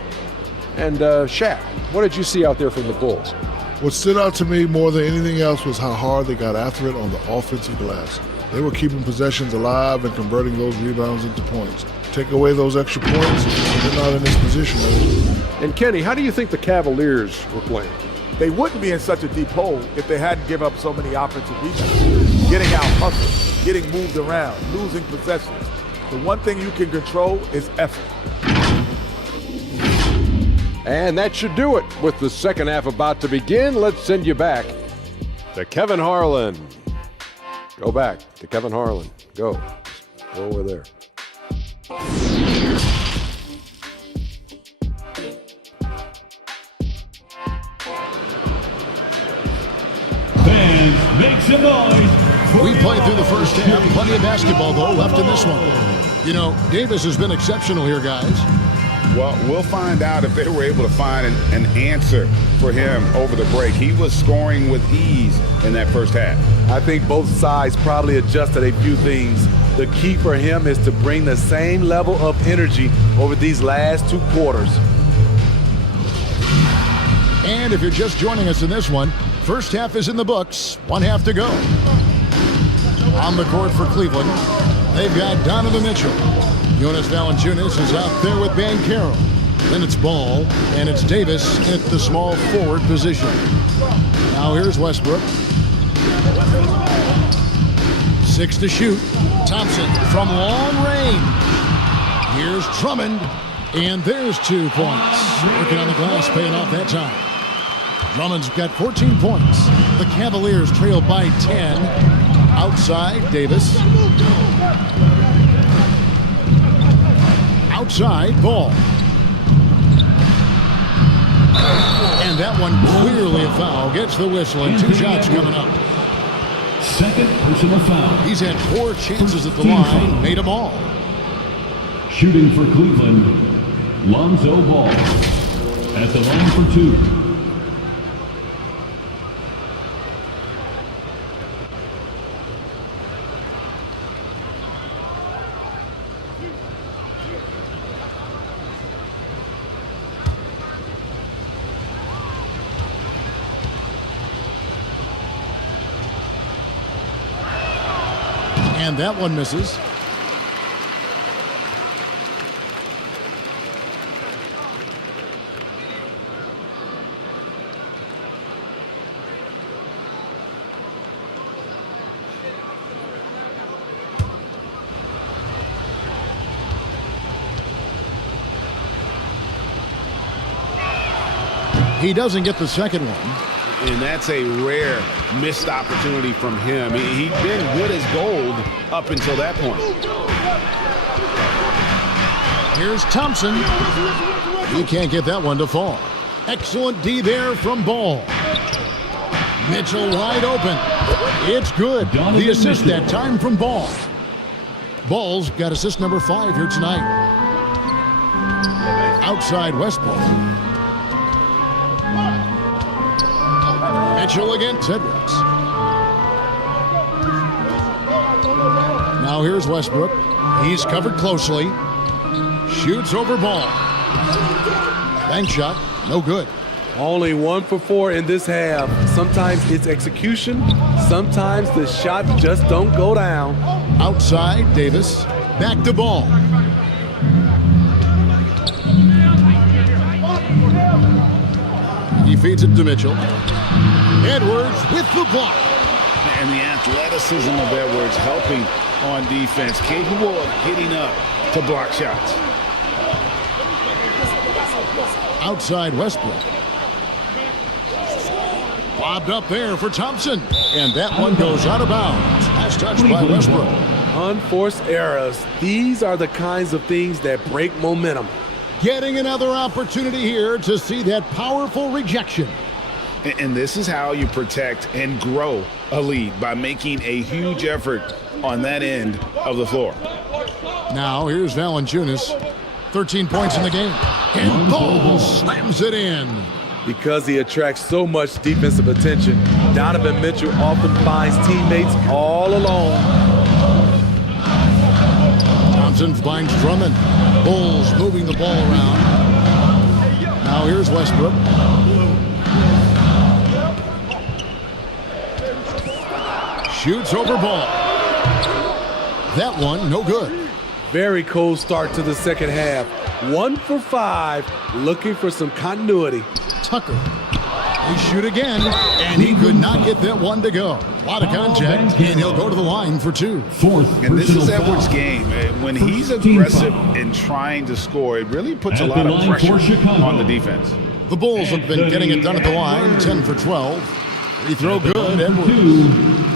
And Shaq, what did you see out there from the Bulls? What stood out to me more than anything else was how hard they got after it on the offensive glass. They were keeping possessions alive and converting those rebounds into points. Take away those extra points, they're not in this position. And Kenny, how do you think the Cavaliers were playing? They wouldn't be in such a deep hole if they hadn't given up so many offensive rebounds. Getting out hustled, getting moved around, losing possessions. The one thing you can control is effort. And that should do it. With the second half about to begin, let's send you back to Kevin Harlan. Go back to Kevin Harlan. Go over there. Fans, make some noise We played through the first half. Plenty of basketball, though, left in this one. You know, Davis has been exceptional here, guys. Well, we'll find out if they were able to find an answer for him over the break. He was scoring with ease in that first half. I think both sides probably adjusted a few things. The key for him is to bring the same level of energy over these last 2 quarters. And if you're just joining us in this one, first half is in the books. 1 half to go. On the court for Cleveland, they've got Donovan Mitchell. Jonas Valanciunas is out there with Banchero. Then it's Ball, and it's Davis at the small forward position. Now here's Westbrook. 6 to shoot. Thompson from long range. Here's Drummond, and there's 2 points. Working on the glass, paying off that time. Drummond's got 14 points. The Cavaliers trail by 10. Outside, Davis. Outside, Ball. And that one clearly a foul. Gets the whistle, and 2 shots coming up. Second personal foul. He's had 4 chances at the line. Made them all. Shooting for Cleveland, Lonzo Ball. At the line for 2. And that one misses. He doesn't get the second one. And that's a rare missed opportunity from him. He'd been good as gold up until that point. Here's Thompson. He can't get that one to fall. Excellent D there from Ball. Mitchell wide open. It's good. The assist that time from Ball. Ball's got assist number 5 here tonight. Outside Westbrook. Mitchell against Edwards. Now here's Westbrook. He's covered closely. Shoots over Ball. Bank shot, no good. Only 1 for 4 in this half. Sometimes it's execution. Sometimes the shot just don't go down. Outside, Davis. Back to Ball. He feeds it to Mitchell. Edwards with the block. And the athleticism of Edwards helping on defense, capable of getting up to block shots. Outside Westbrook. Lobbed up there for Thompson. And that one goes out of bounds. Last touch by Westbrook. Unforced errors. These are the kinds of things that break momentum. Getting another opportunity here to see that powerful rejection. And this is how you protect and grow a lead, by making a huge effort on that end of the floor. Now here's Valanciunas. 13 points in the game. And Ball slams it in. Because he attracts so much defensive attention, Donovan Mitchell often finds teammates all alone. Thompson finds Drummond. Bulls moving the ball around. Now here's Westbrook. Shoots over Ball. That one, no good. Very cold start to the second half. 1 for 5, looking for some continuity. Tucker. They shoot again, and he could not get that one to go. A lot of contact, and he'll go to the line for 2. And this is Edwards' game. When he's aggressive and trying to score, it really puts a lot of pressure on the defense. The Bulls have been getting it done at the line, 10 for 12. Free throw good, Edwards.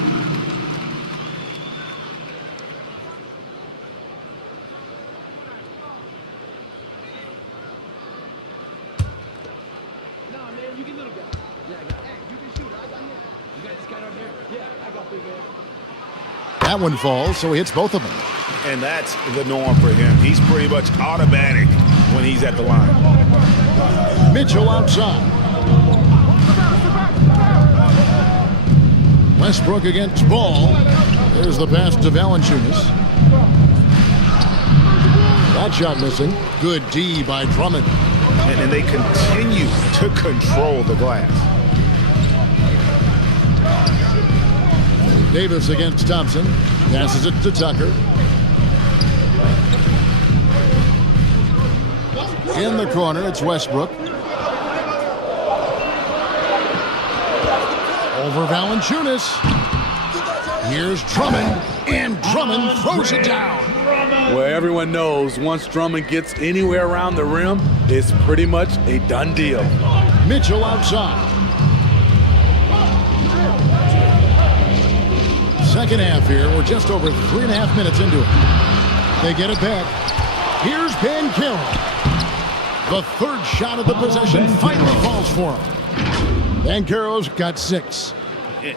That one falls, so he hits both of them. And that's the norm for him. He's pretty much automatic when he's at the line. Mitchell outside. Westbrook against Ball. There's the pass to Valanciunas. That shot missing. Good D by Drummond. And they continue to control the glass. Davis against Thompson. Passes it to Tucker. In the corner, it's Westbrook. Over Valanciunas. Here's Drummond, and Drummond throws it down. Well, everyone knows once Drummond gets anywhere around the rim, it's pretty much a done deal. Mitchell outside. Second half here. We're just over 3.5 minutes into it. They get it back. Here's Banchero. The third shot of the possession finally falls for him. Banchero's got 6.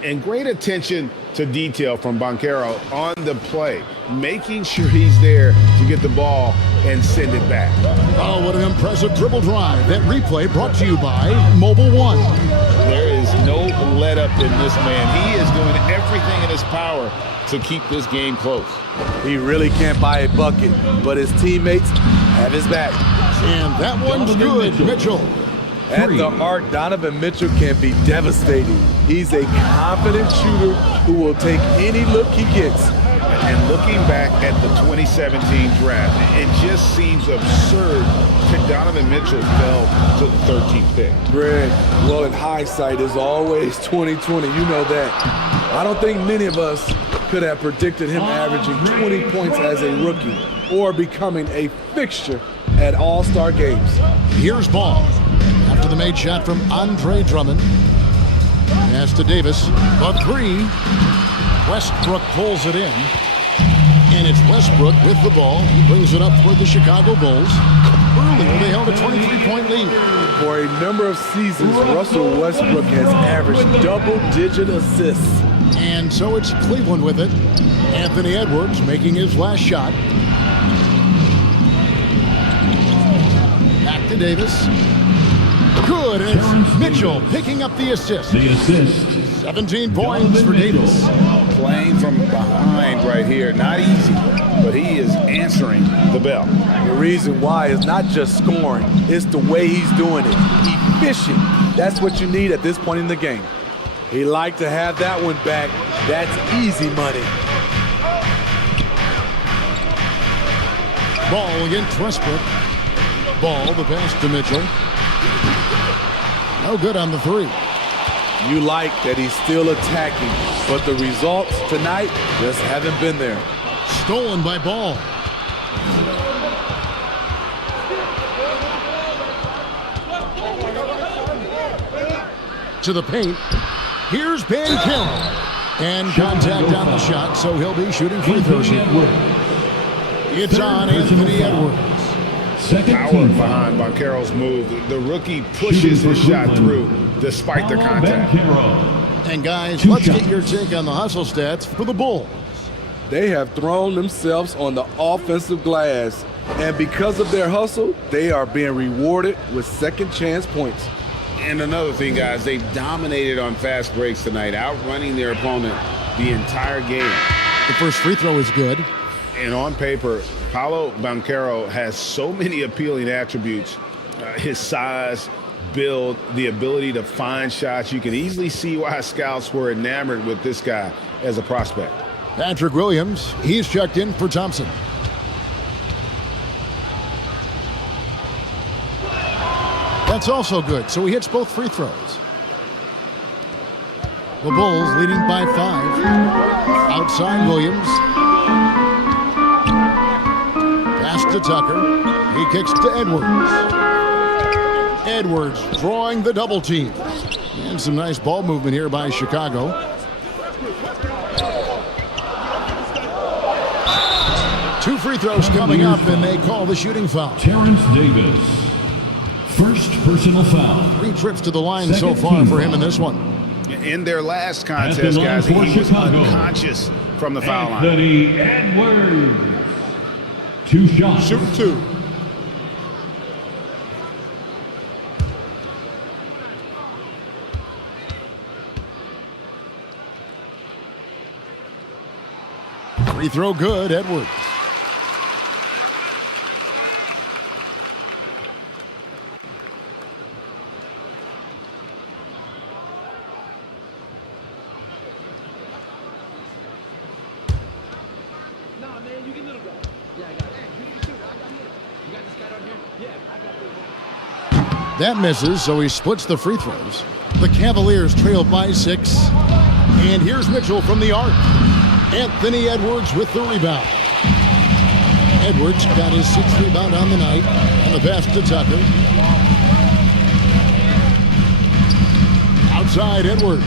And great attention to detail from Banchero on the play, making sure he's there to get the ball and send it back. Oh, what an impressive dribble drive. That replay brought to you by Mobile One. There is no let up in this man. He is doing everything in his power to keep this game close. He really can't buy a bucket, but his teammates have his back. And that one's good, Mitchell. At the arc, Donovan Mitchell can be devastating. He's a confident shooter who will take any look he gets. And looking back at the 2017 draft, it just seems absurd that Donovan Mitchell fell to the 13th pick. Greg, well, in hindsight is always 2020. You know that. I don't think many of us could have predicted him averaging 20 points as a rookie or becoming a fixture at All-Star games. Here's Ball. After the made shot from Andre Drummond. Pass to Davis. The 3. Westbrook pulls it in. And it's Westbrook with the ball. He brings it up toward the Chicago Bulls. Earlier, they held a 23-point lead. For a number of seasons, Russell Westbrook has averaged double-digit assists. And so it's Cleveland with it. Anthony Edwards making his last shot. Back to Davis. Good, and it's Mitchell picking up the assist. 17 points for Davis. Playing from behind right here, not easy, but he is answering the bell. The reason why is not just scoring, it's the way he's doing it. Efficient. That's what you need at this point in the game. He liked to have that one back. That's easy money. Ball against Westbrook. Ball, the pass to Mitchell. No good on the 3. You like that he's still attacking, but the results tonight just haven't been there. Stolen by Ball. To the paint. Here's Banchero. And contact on the shot, so he'll be shooting free throws here. It's on Anthony Edwards. Power behind Banchero's move. The rookie pushes his shot through despite the contact. And guys, let's get your take on the hustle stats for the Bulls. They have thrown themselves on the offensive glass, and because of their hustle, they are being rewarded with second chance points. And another thing, guys, they've dominated on fast breaks tonight, outrunning their opponent the entire game. The first free throw is good. And on paper, Paolo Banchero has so many appealing attributes. His size, build, the ability to find shots. You can easily see why scouts were enamored with this guy as a prospect. Patrick Williams, he's checked in for Thompson. That's also good, so he hits both free throws. The Bulls leading by 5. Outside Williams. Pass to Tucker. He kicks to Edwards. Edwards drawing the double team. And some nice ball movement here by Chicago. Two free throws coming up, and they call the shooting foul. Terrence Davis. First personal foul. 3 trips to the line so far for him in this one. In their last contest, guys, he was unconscious from the foul line. Anthony Edwards. 2 shots. Shoot 2. Free throw good, Edwards. That misses, so he splits the free throws. The Cavaliers trail by 6. And here's Mitchell from the arc. Anthony Edwards with the rebound. Edwards got his 6th rebound on the night. And the pass to Tucker. Outside Edwards.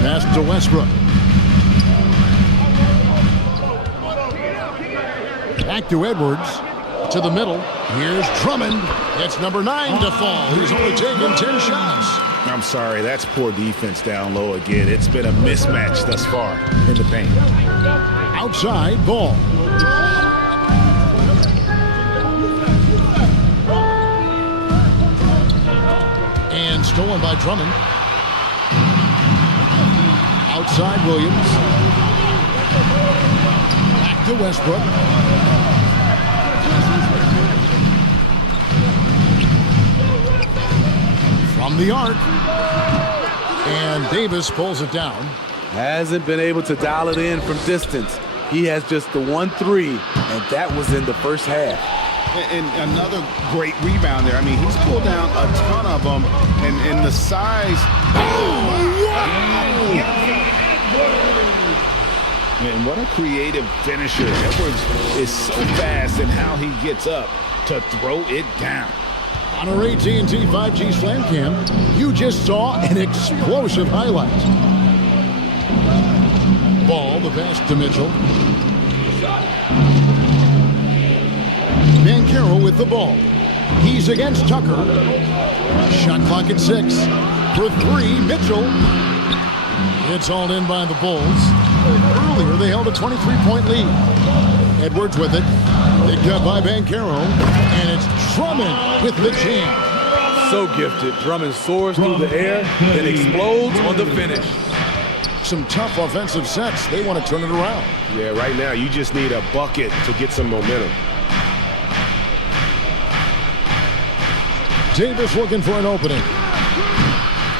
Pass to Westbrook. Back to Edwards. To the middle. Here's Drummond. It's number 9 to fall. He's only taken 10 shots. I'm sorry, that's poor defense down low again. It's been a mismatch thus far in the paint. Outside ball. And stolen by Drummond. Outside Williams. Back to Westbrook. From the arc. And Davis pulls it down. Hasn't been able to dial it in from distance. He has just the 1-3, and that was in the first half. And another great rebound there. I mean, he's pulled down a ton of them, and the size. Man, what a creative finisher. Edwards is so fast in how he gets up to throw it down. On our AT&T 5G Slam Cam, you just saw an explosive highlight. Ball, the pass to Mitchell. Banchero with the ball. He's against Tucker. Shot clock at 6. For 3, Mitchell. It's hauled in by the Bulls. Earlier, they held a 23-point lead. Edwards with it. Picked up by Banchero. And it's Drummond with the jam. So gifted. Drummond soars through the air, then explodes on the finish. Some tough offensive sets. They want to turn it around. Yeah, right now you just need a bucket to get some momentum. Davis looking for an opening.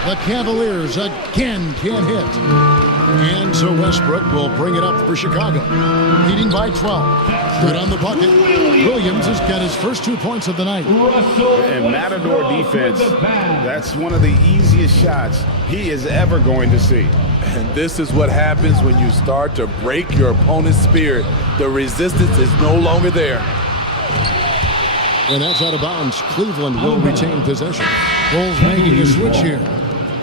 The Cavaliers again can't hit. And so Westbrook will bring it up for Chicago. Leading by 12. Good on the bucket. Williams has got his first 2 points of the night. And Matador defense, that's one of the easiest shots he is ever going to see. And this is what happens when you start to break your opponent's spirit. The resistance is no longer there. And that's out of bounds. Cleveland will retain possession. Bulls making a switch here.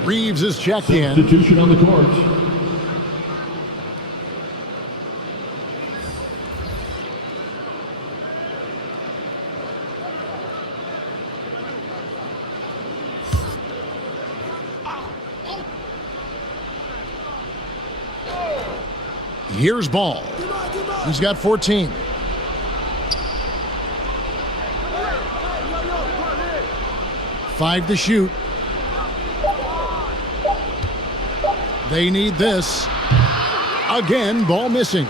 Reaves is checked in. Substitution on the court. Here's Ball. He's got 14. Five to shoot. They need this. Again, Ball missing.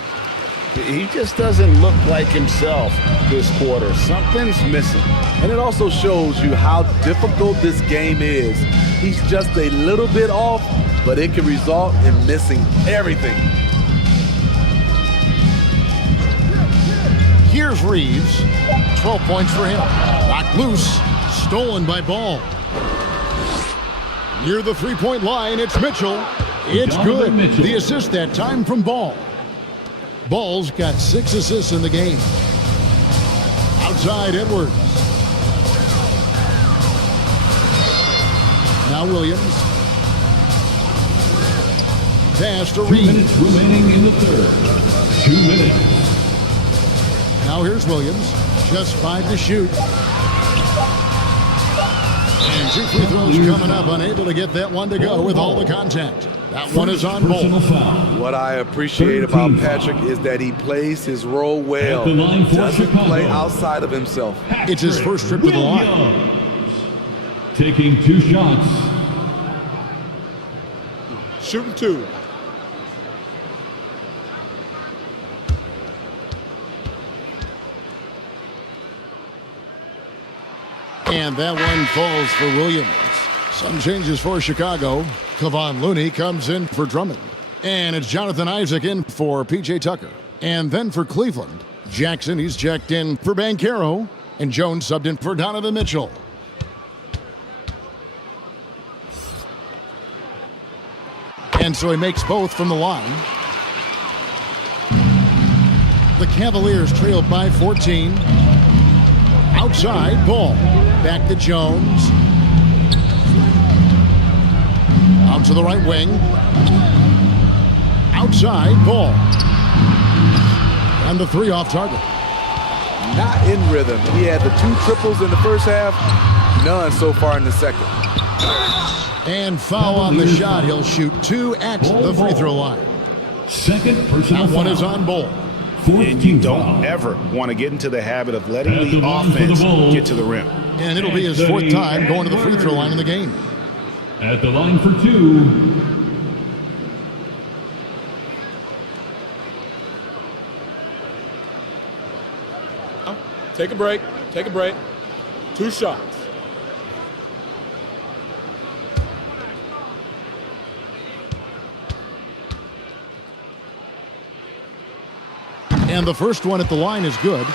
He just doesn't look like himself this quarter. Something's missing. And it also shows you how difficult this game is. He's just a little bit off, but it can result in missing everything. Here's Reaves. 12 points for him. Knocked loose. Stolen by Ball. Near the three-point line, it's Mitchell. It's good. The assist that time from Ball. Ball's got 6 assists in the game. Outside Edwards. Now Williams. Pass to Reaves. 2 minutes remaining in the third. 2 minutes. Now here's Williams. Just 5 to shoot. And 2 free throws coming up. Unable to get that one to go with all the contact. That one is on Ball. What I appreciate about Patrick is that he plays his role well. Doesn't play outside of himself. It's his first trip to the line. Taking 2 shots. Shooting 2. And that one falls for Williams. Some changes for Chicago. Kevon Looney comes in for Drummond. And it's Jonathan Isaac in for P.J. Tucker. And then for Cleveland, Jackson, he's checked in for Banchero. And Jones subbed in for Donovan Mitchell. And so he makes both from the line. The Cavaliers trail by 14. Outside, Ball. Back to Jones. Out to the right wing. Outside, Ball. And the 3 off target. Not in rhythm. He had the 2 triples in the first half, none so far in the second. And foul on the shot. He'll shoot 2 at the free throw line. Second personal That one foul. is on Ball. And you don't ever want to get into the habit of letting the offense get to the rim. And it'll be his 4th time going to the free throw line in the game. At the line for 2. Take a break. Take a break. 2 shots. And the first one at the line is good.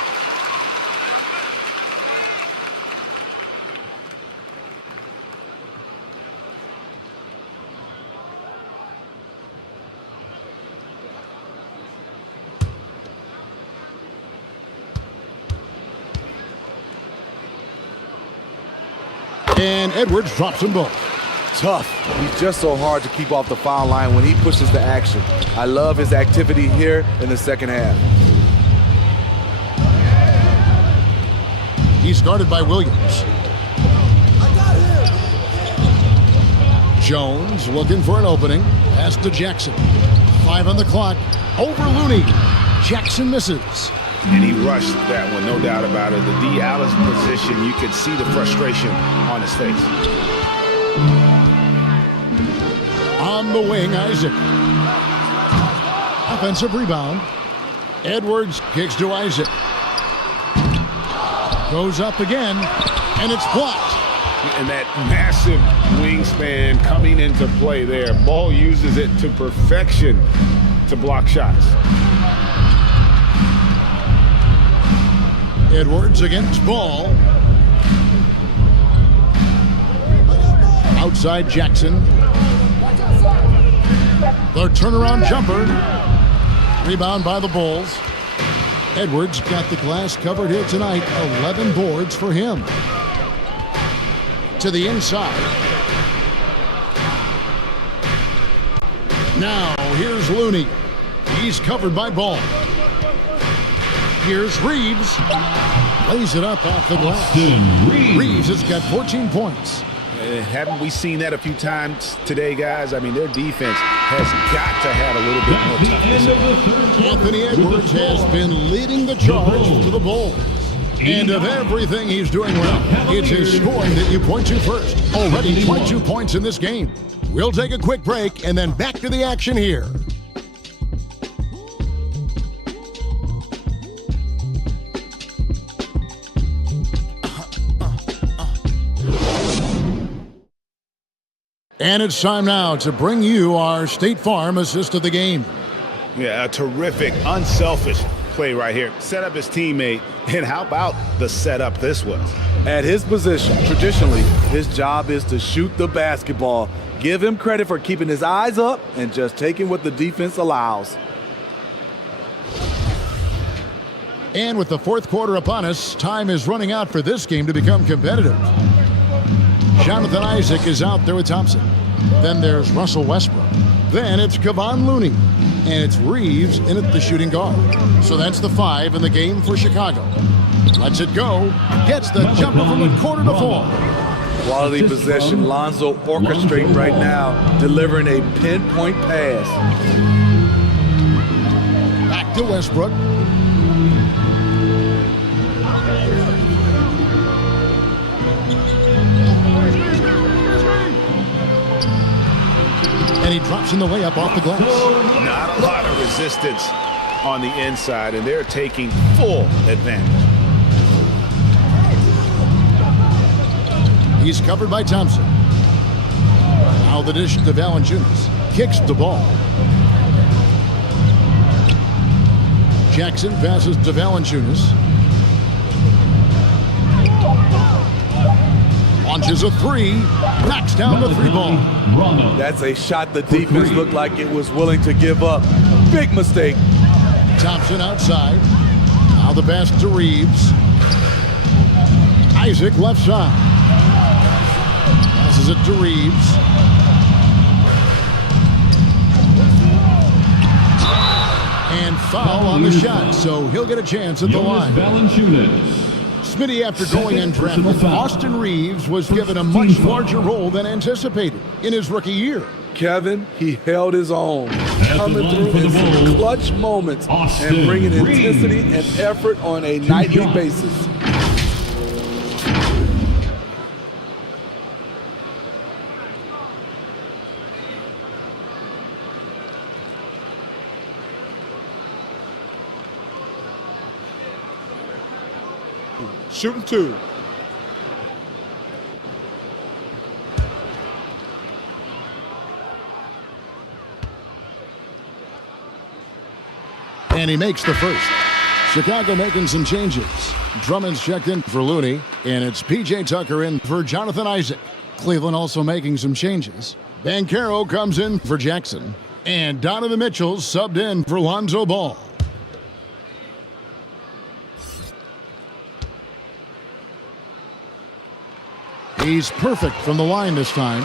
And Edwards drops them both. Tough. He's just so hard to keep off the foul line when he pushes the action. I love his activity here in the second half. He's guarded by Williams. Jones looking for an opening. Pass to Jackson. 5 on the clock. Over Looney. Jackson misses. And he rushed that one, no doubt about it. The D. Allen's position, you could see the frustration on his face. On the wing, Isaac. Offensive rebound. Edwards kicks to Isaac. Goes up again, and it's blocked. And that massive wingspan coming into play there. Ball uses it to perfection to block shots. Edwards against Ball. Outside Jackson. The turnaround jumper. Rebound by the Bulls. Edwards got the glass covered here tonight. 11 boards for him. To the inside. Now here's Looney. He's covered by Ball. Here's Reaves. Lays it up off the glass. Reaves has got 14 points. Haven't we seen that a few times today, guys? I mean, their defense has got to have a little bit more toughness. Anthony Edwards has been leading the charge for the Bulls. And of everything he's doing well, it's his scoring that you point to first. Already 22 points in this game. We'll take a quick break and then back to the action here. And it's time now to bring you our State Farm assist of the game. Yeah, a terrific, unselfish play right here. Set up his teammate, and how about the setup this was? At his position, traditionally, his job is to shoot the basketball. Give him credit for keeping his eyes up and just taking what the defense allows. And with the fourth quarter upon us, time is running out for this game to become competitive. Jonathan Isaac is out there with Thompson. Then there's Russell Westbrook. Then it's Kevon Looney. And it's Reaves in at the shooting guard. So that's the 5 in the game for Chicago. Lets it go. Gets the jumper from the corner to fall. Quality possession. Lonzo orchestrating right now, delivering a pinpoint pass. Back to Westbrook. And he drops in the layup off the glass. Not a lot of resistance on the inside, and they're taking full advantage. He's covered by Thompson. Now the dish to Valanciunas. Kicks the ball. Jackson passes to Valanciunas. Launches a three. Knocks down the three ball. That's a shot the defense looked like it was willing to give up. Big mistake. Thompson outside. Now the pass to Reaves. Isaac left side. Passes it to Reaves. And foul on the shot, so he'll get a chance at the line. Smitty, after going undrafted, Austin Reaves was given a much larger role than anticipated in his rookie year. Kevin, he held his own, coming through in some clutch moments and bringing intensity and effort on a nightly basis. Shooting two. And he makes the first. Chicago making some changes. Drummond's checked in for Looney, and it's P.J. Tucker in for Jonathan Isaac. Cleveland also making some changes. Banchero comes in for Jackson, and Donovan Mitchell subbed in for Lonzo Ball. He's perfect from the line this time.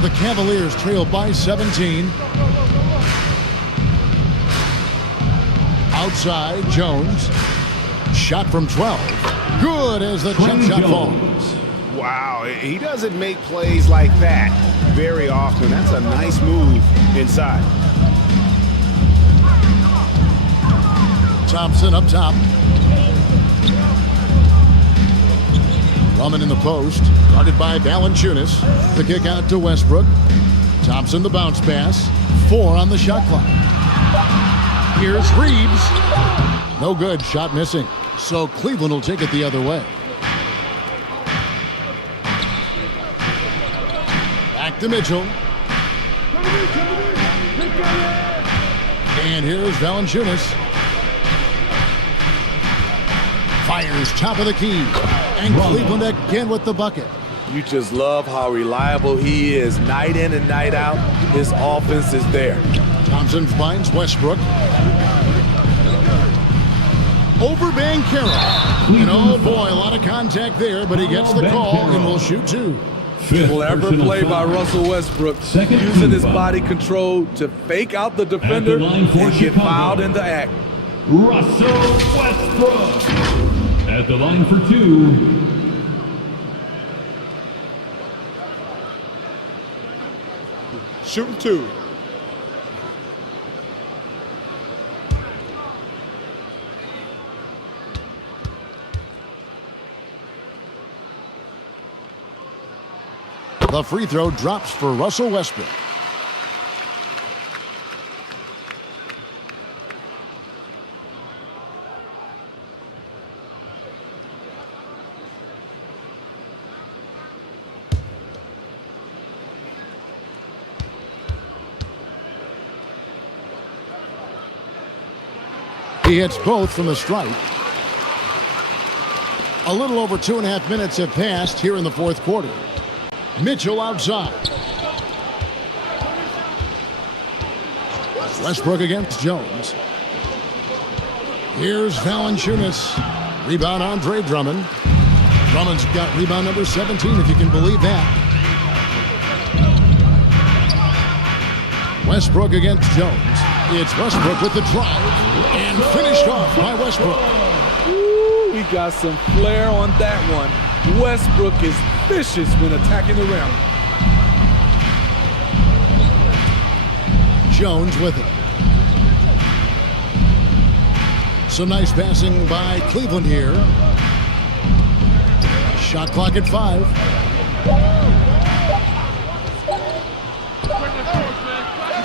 The Cavaliers trail by 17. Outside, Jones. Shot from 12. Good as the jump shot falls. Wow, he doesn't make plays like that very often. That's a nice move inside. Thompson up top. Drummond in the post, guarded by Valanciunas. The kick out to Westbrook. Thompson the bounce pass. 4 on the shot clock. Here's Reaves. No good, shot missing. So Cleveland will take it the other way. Back to Mitchell. And here's Valanciunas. Fires top of the key. And Cleveland again with the bucket. You just love how reliable he is. Night in and night out, his offense is there. Thompson finds Westbrook. Over Banchero. And oh boy, a lot of contact there, but he gets the call and will shoot two. Clever play by Russell Westbrook, using his body control to fake out the defender and get fouled in the act. Russell Westbrook at the line for two. Shooting two. The free throw drops for Russell Westbrook. He hits both from the stripe. A little over 2.5 minutes have passed here in the fourth quarter. Mitchell outside. Westbrook against Jones. Here's Valanciunas. Rebound Andre Drummond. Drummond's got rebound number 17, if you can believe that. Westbrook against Jones. It's Westbrook with the drive and finished off by Westbrook. Ooh, he got some flair on that one. Westbrook is vicious when attacking the rim. Jones with it. Some nice passing by Cleveland here. Shot clock at 5.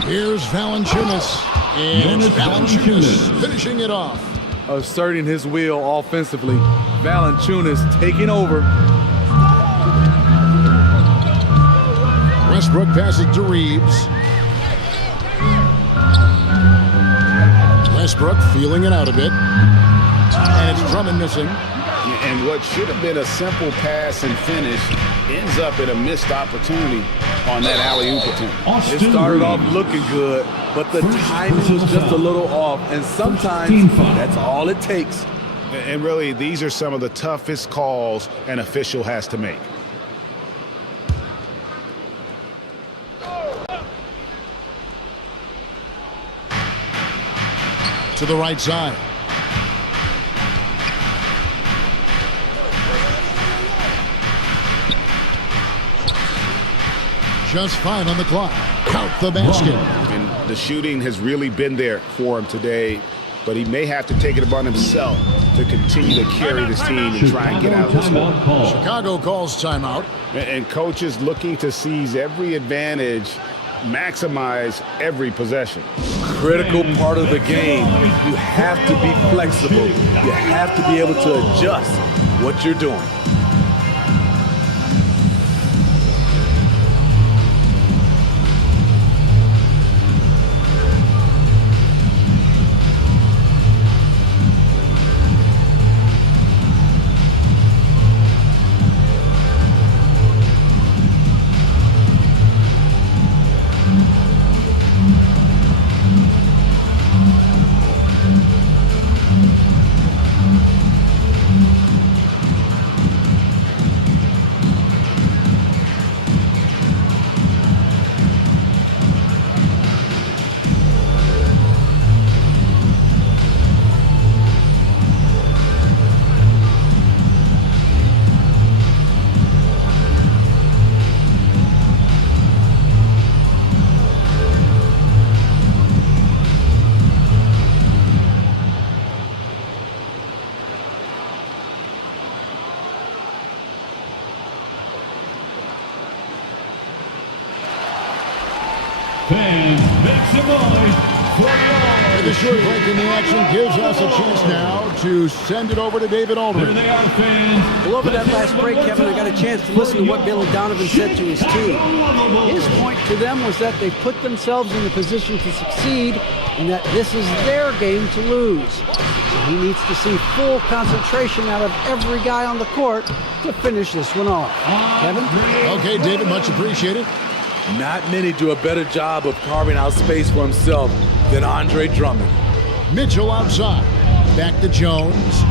Here's Valanciunas. And it's Valanciunas finishing it off. Asserting his will offensively. Valanciunas taking over. Westbrook passes to Reaves. Westbrook feeling it out a bit. And it's Drummond missing. And what should have been a simple pass and finish ends up in a missed opportunity on that alley-oop attempt. It started off looking good, but the timing was just a little off, and sometimes that's all it takes. And really, these are some of the toughest calls an official has to make. To the right side. Just 5 on the clock. Count the basket. And the shooting has really been there for him today, but he may have to take it upon himself to continue to carry this team and try and get out of this one. Chicago calls timeout. And coaches looking to seize every advantage, maximize every possession. Critical part of the game. You have to be flexible. You have to be able to adjust what you're doing. Fans, make some noise for the With a short break in the action gives us a chance now to send it over to David Aldridge. There they are, fans. Well, over that last break, Kevin, I got a chance to listen to what Billy Donovan said to his team. His point to them was that they put themselves in a position to succeed and that this is their game to lose. So he needs to see full concentration out of every guy on the court to finish this one off. Kevin? Okay, David, much appreciated. Not many do a better job of carving out space for himself than Andre Drummond. Mitchell outside. Back to Jones.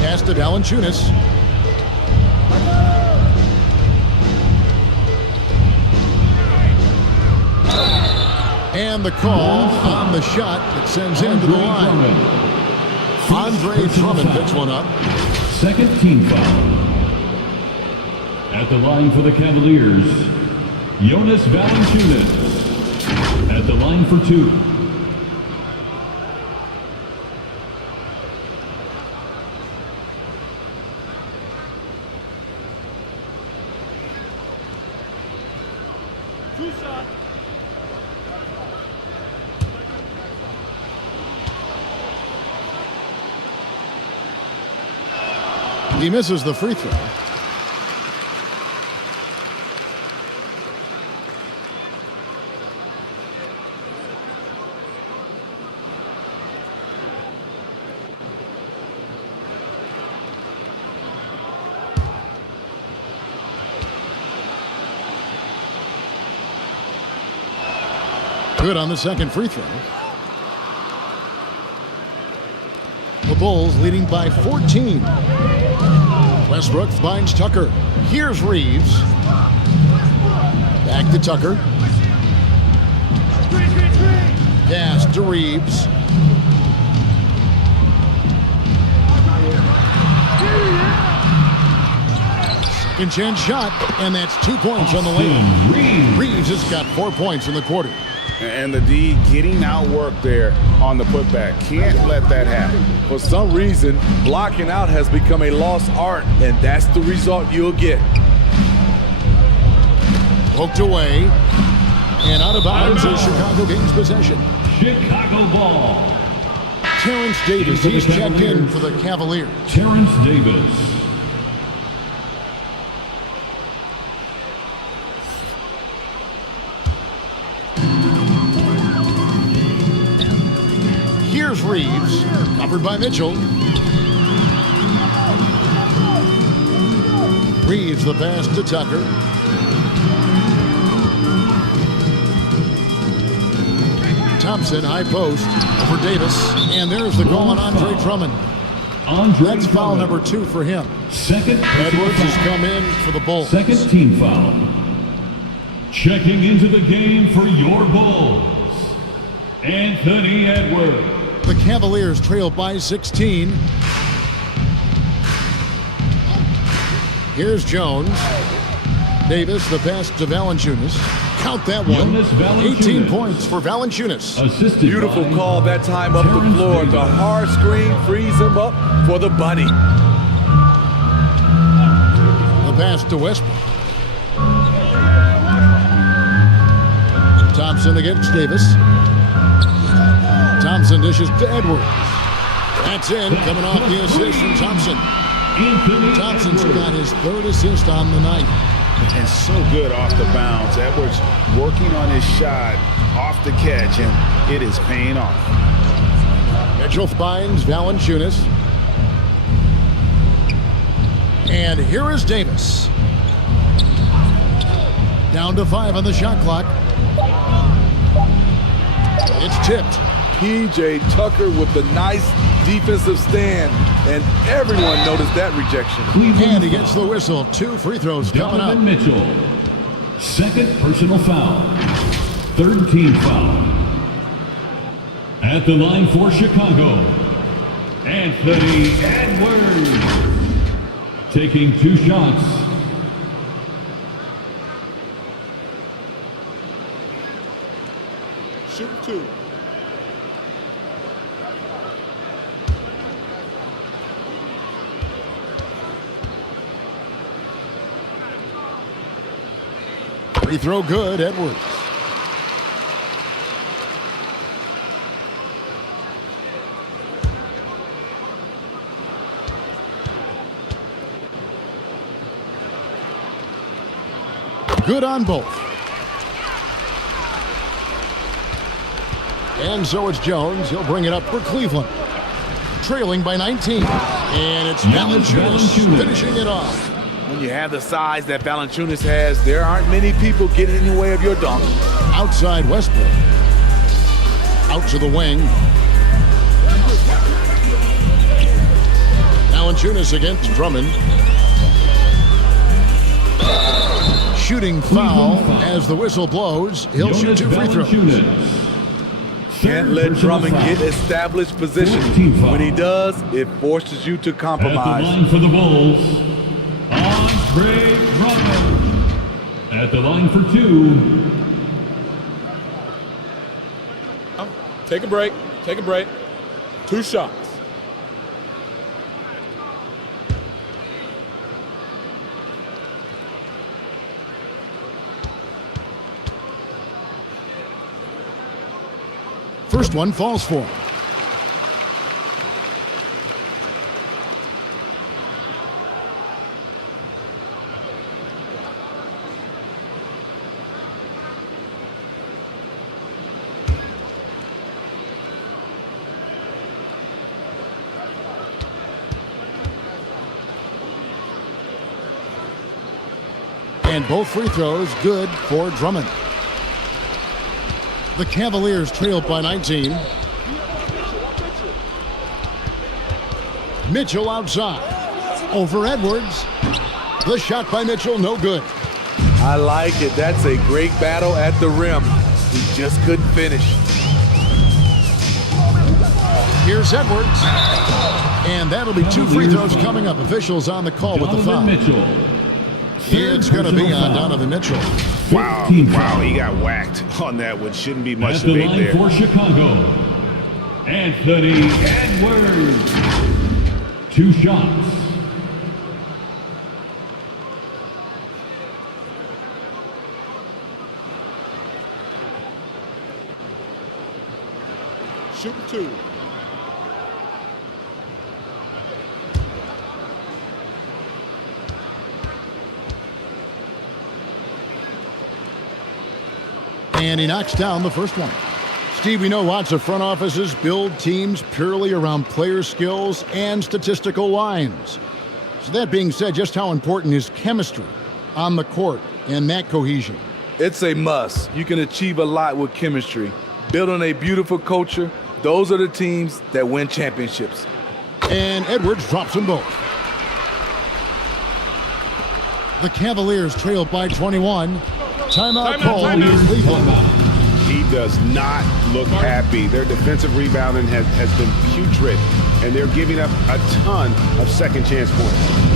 Pass to Valanciunas. And the call on the shot that sends him to the line. Andre Drummond picks one up. Second team foul. At the line for the Cavaliers, Jonas Valanciunas. At the line for 2. He misses the free throw. Good on the second free throw. The Bulls leading by 14. Westbrook finds Tucker. Here's Reaves. Back to Tucker. Pass to Reaves. Second chance shot, and that's 2 points on the layup. Reaves has got 4 points in the quarter. And the D getting outworked there on the putback. Can't let that happen. For some reason, blocking out has become a lost art, and that's the result you'll get. Poked away, and out of bounds is Chicago Kings possession. Chicago ball. Terrence Davis, he's checked in for the Cavaliers. Terrence Davis. Here's Reaves, covered by Mitchell. Reaves the pass to Tucker. Thompson, high post, over Davis. And there's the goal on Andre Drummond. That's foul number 2 for him. Second Edwards has come in for the Bulls. Second team foul. Checking into the game for your Bulls, Anthony Edwards. The Cavaliers trail by 16. Here's Jones. Davis, the pass to Valanciunas. Count that one. 18 points for Valanciunas. Assisted Beautiful by call that time up Terrence the floor. Davis. The hard screen frees him up for the bunny. The pass to Westbrook. Thompson against Davis. Thompson dishes to Edwards. That's in, coming off the assist from Thompson. Thompson's got his 3rd assist on the night. And so good off the bounce. Edwards working on his shot off the catch, and it is paying off. Mitchell finds Valanciunas. And here is Davis. Down to 5 on the shot clock. It's tipped. P.J. Tucker with the nice defensive stand, and everyone noticed that rejection. And he gets the whistle. 2 free throws coming up. Donovan Mitchell. Second personal foul. Third team foul. At the line for Chicago, Anthony Edwards. Taking 2 shots. Shoot 2. Free throw good, Edwards. Good on both. And so it's Jones. He'll bring it up for Cleveland. Trailing by 19. And it's Valanciunas finishing it off. When you have the size that Valanciunas has, there aren't many people getting in the way of your dunk. Outside Westbrook. Out to the wing. Valanciunas against Drummond. Shooting foul as the whistle blows. He'll shoot 2 free throws. Can't let Drummond get established position. When he does, it forces you to compromise. At the line for the Bulls, Andre Drummond. At the line for 2. Take a break. Take a break. 2 shots. First one falls for him. And both free throws good for Drummond. The Cavaliers trailed by 19. Mitchell outside. Over Edwards. The shot by Mitchell, no good. I like it. That's a great battle at the rim. He just couldn't finish. Here's Edwards. And that'll be 2 free throws coming up. Officials on the call with the foul. Mitchell. It's going to be on Donovan Mitchell. Wow, he got whacked on that one. Shouldn't be much At the debate line there. for Chicago, Anthony Edwards. 2 shots. Shoot 2. And he knocks down the first one. Steve, we know lots of front offices build teams purely around player skills and statistical lines. So that being said, just how important is chemistry on the court and that cohesion? It's a must. You can achieve a lot with chemistry. Building a beautiful culture, those are the teams that win championships. And Edwards drops them both. The Cavaliers trail by 21. Timeout call in Cleveland. He does not look happy. Their defensive rebounding has been putrid, and they're giving up a ton of second chance points.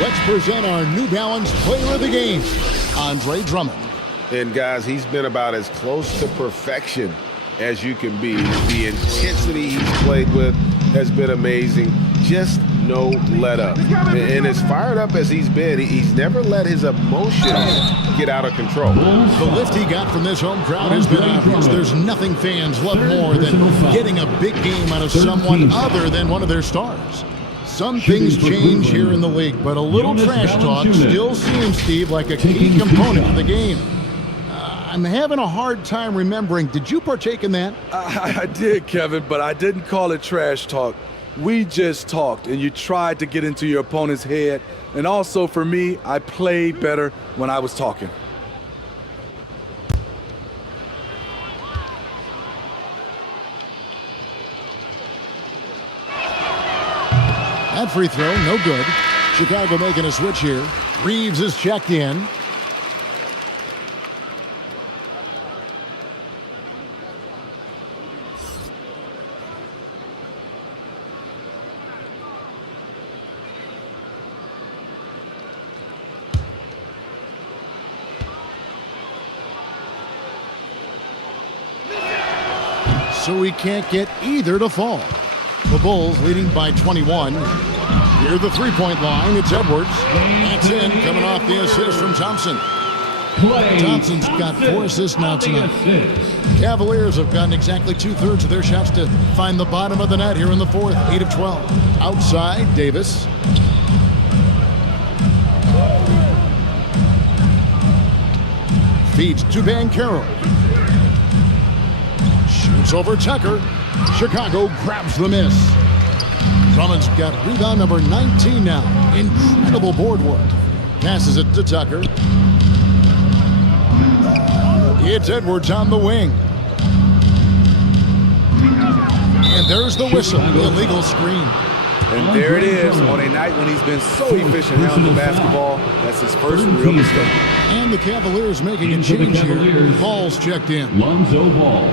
Let's present our New Balance Player of the Game, Andre Drummond. And guys, he's been about as close to perfection as you can be. The intensity he's played with has been amazing. Just no let up. And as fired up as he's been, he's never let his emotions get out of control. The lift he got from this home crowd has been obvious. There's nothing fans love more than getting a big game out of someone other than one of their stars. Some things change here in the league, but a little trash talk still seems, Steve, like a key component of the game. I'm having a hard time remembering. Did you partake in that? I did, Kevin, but I didn't call it trash talk. We just talked, and you tried to get into your opponent's head. And also, for me, I played better when I was talking. That free throw, no good. Chicago making a switch here. Reaves is checked in. So we can't get either to fall. The Bulls leading by 21. Near the three-point line, it's Edwards. That's in, coming off the assist from Thompson. Thompson's got 4 assists now tonight. Cavaliers have gotten exactly 2/3 of their shots to find the bottom of the net here in the fourth. 8 of 12. Outside, Davis. Feeds to Banchero. Shoots over Tucker. Chicago grabs the miss. Drummond's got rebound number 19 now. Incredible board work. Passes it to Tucker. It's Edwards on the wing. And there's the whistle. Illegal screen. And there it is on a night when he's been so efficient handling the basketball. That's his first real mistake. And the Cavaliers making a change here. Ball's checked in. Lonzo Ball.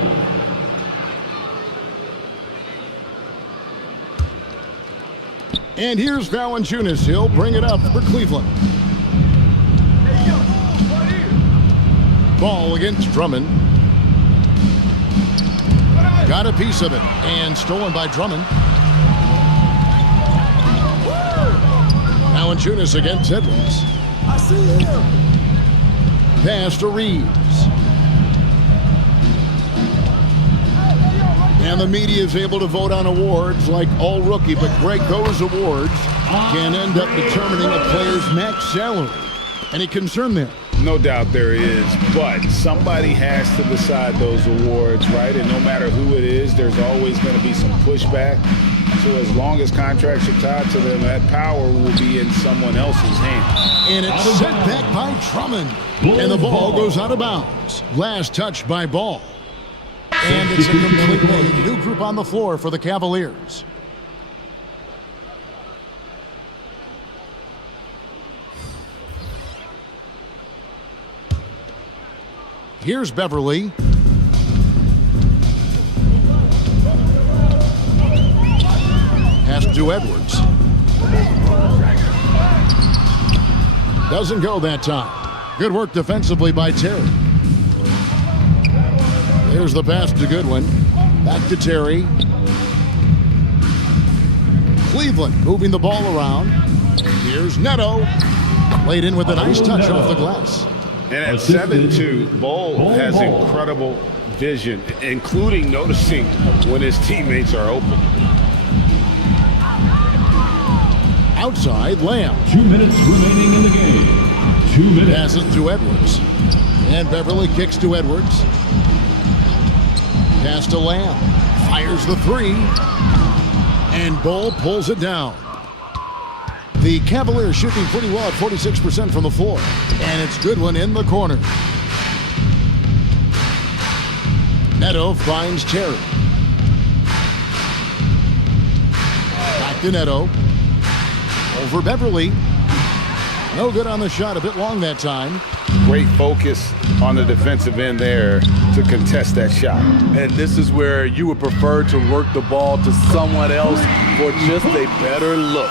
And here's Valanciunas. He'll bring it up for Cleveland. Ball against Drummond. Got a piece of it and stolen by Drummond. Valanciunas against Edwards. I see him. Pass to Reaves. And the media is able to vote on awards like all rookie, but Greg, those awards can end up determining a player's max salary. Any concern there? No doubt there is, but somebody has to decide those awards, right? And no matter who it is, there's always going to be some pushback. So as long as contracts are tied to them, that power will be in someone else's hands. And it's sent back by Drummond. And the ball goes out of bounds. Last touch by Ball. And it's a completely new group on the floor for the Cavaliers. Here's Beverly. Pass to Edwards. Doesn't go that time. Good work defensively by Terry. There's the pass to Goodwin. Back to Terry. Cleveland moving the ball around. Here's Neto. Laid in with a nice touch off the glass. And at 7'2", Bol has incredible vision, including noticing when his teammates are open. Outside, Lamb. 2 minutes remaining in the game. 2 minutes. Passes to Edwards. And Beverly kicks to Edwards. Pass to Lamb. Fires the three. And Bol pulls it down. The Cavaliers shooting pretty well at 46% from the floor. And it's Goodwin in the corner. Neto finds Terry. Back to Neto. Over Beverly. No good on the shot. A bit long that time. Great focus on the defensive end there to contest that shot. And this is where you would prefer to work the ball to someone else for just a better look.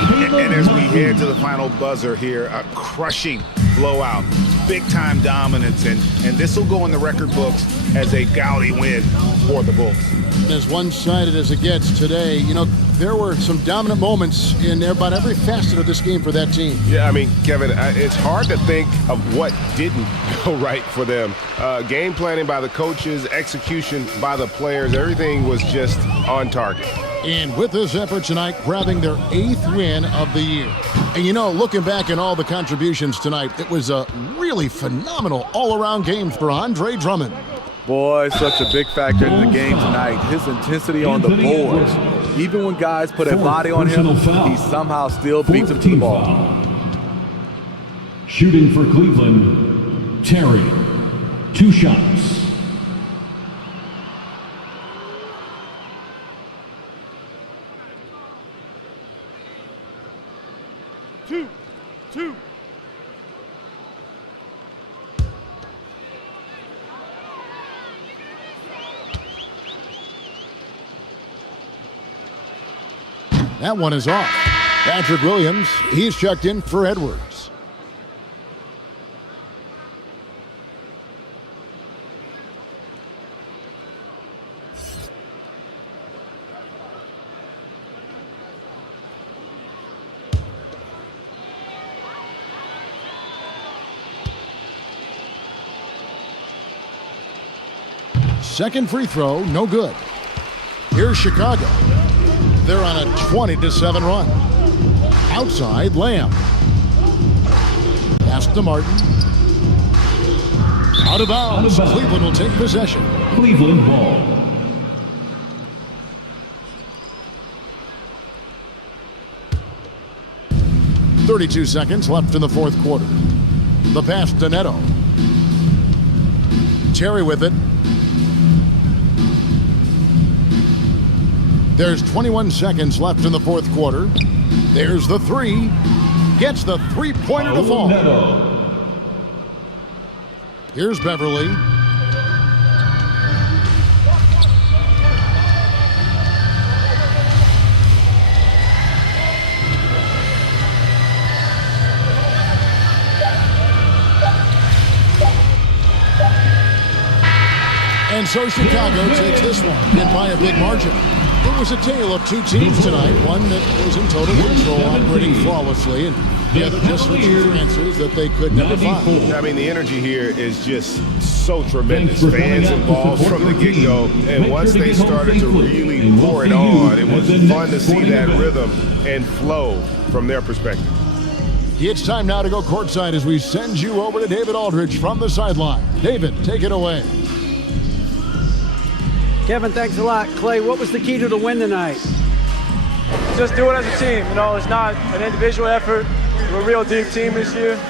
And as we head to the final buzzer here, a crushing blowout, big-time dominance, and this will go in the record books as a gaudy win for the Bulls. As one-sided as it gets today, you know, there were some dominant moments in about every facet of this game for that team. Yeah, I mean, Kevin, it's hard to think of what didn't go right for them. Game planning by the coaches, execution by the players, everything was just on target. And with this effort tonight, grabbing their 8th win of the year. And you know, looking back at all the contributions tonight, it was a really phenomenal all-around game for Andre Drummond. Boy, such a big factor in the game tonight. His intensity on the boards. Even when guys put a body on him, he somehow still beats him to the ball. Shooting for Cleveland, Terry. 2 shots. Two. That one is off. Patrick Williams, he's checked in for Edwards. Second free throw, no good. Here's Chicago. They're on a 20-7 run. Outside, Lamb. Pass to Martin. Out of bounds. Cleveland will take possession. Cleveland ball. .32 seconds left in the fourth quarter. The pass to Neto. Terry with it. There's 21 seconds left in the fourth quarter. There's the three. Gets the three-pointer to fall. Here's Beverly. And so Chicago takes this one, and by a big margin. It was a tale of two teams tonight, one that was in total control, operating flawlessly, and the other just searching for answers that they could never find. I mean, the energy here is just so tremendous. Fans involved from the get-go, and once they started to really pour it on, it was fun to see that rhythm and flow from their perspective. It's time now to go courtside as we send you over to David Aldridge from the sideline. David, take it away. Kevin, thanks a lot. Clay, what was the key to the win tonight? Just do it as a team. You know, it's not an individual effort. We're a real deep team this year.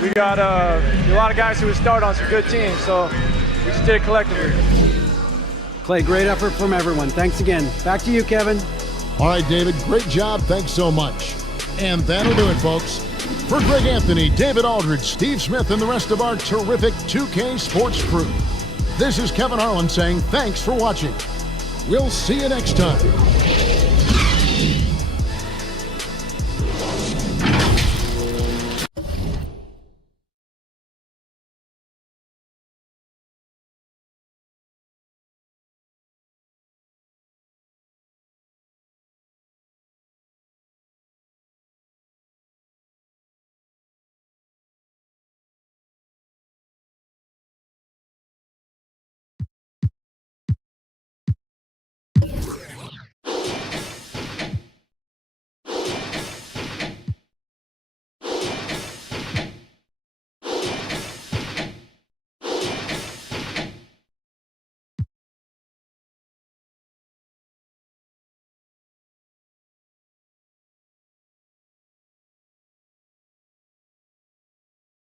We got a lot of guys who would start on some good teams, so we just did it collectively. Clay, great effort from everyone. Thanks again. Back to you, Kevin. All right, David, great job. Thanks so much. And that'll do it, folks. For Greg Anthony, David Aldridge, Steve Smith, and the rest of our terrific 2K Sports crew, this is Kevin Harlan saying thanks for watching. We'll see you next time.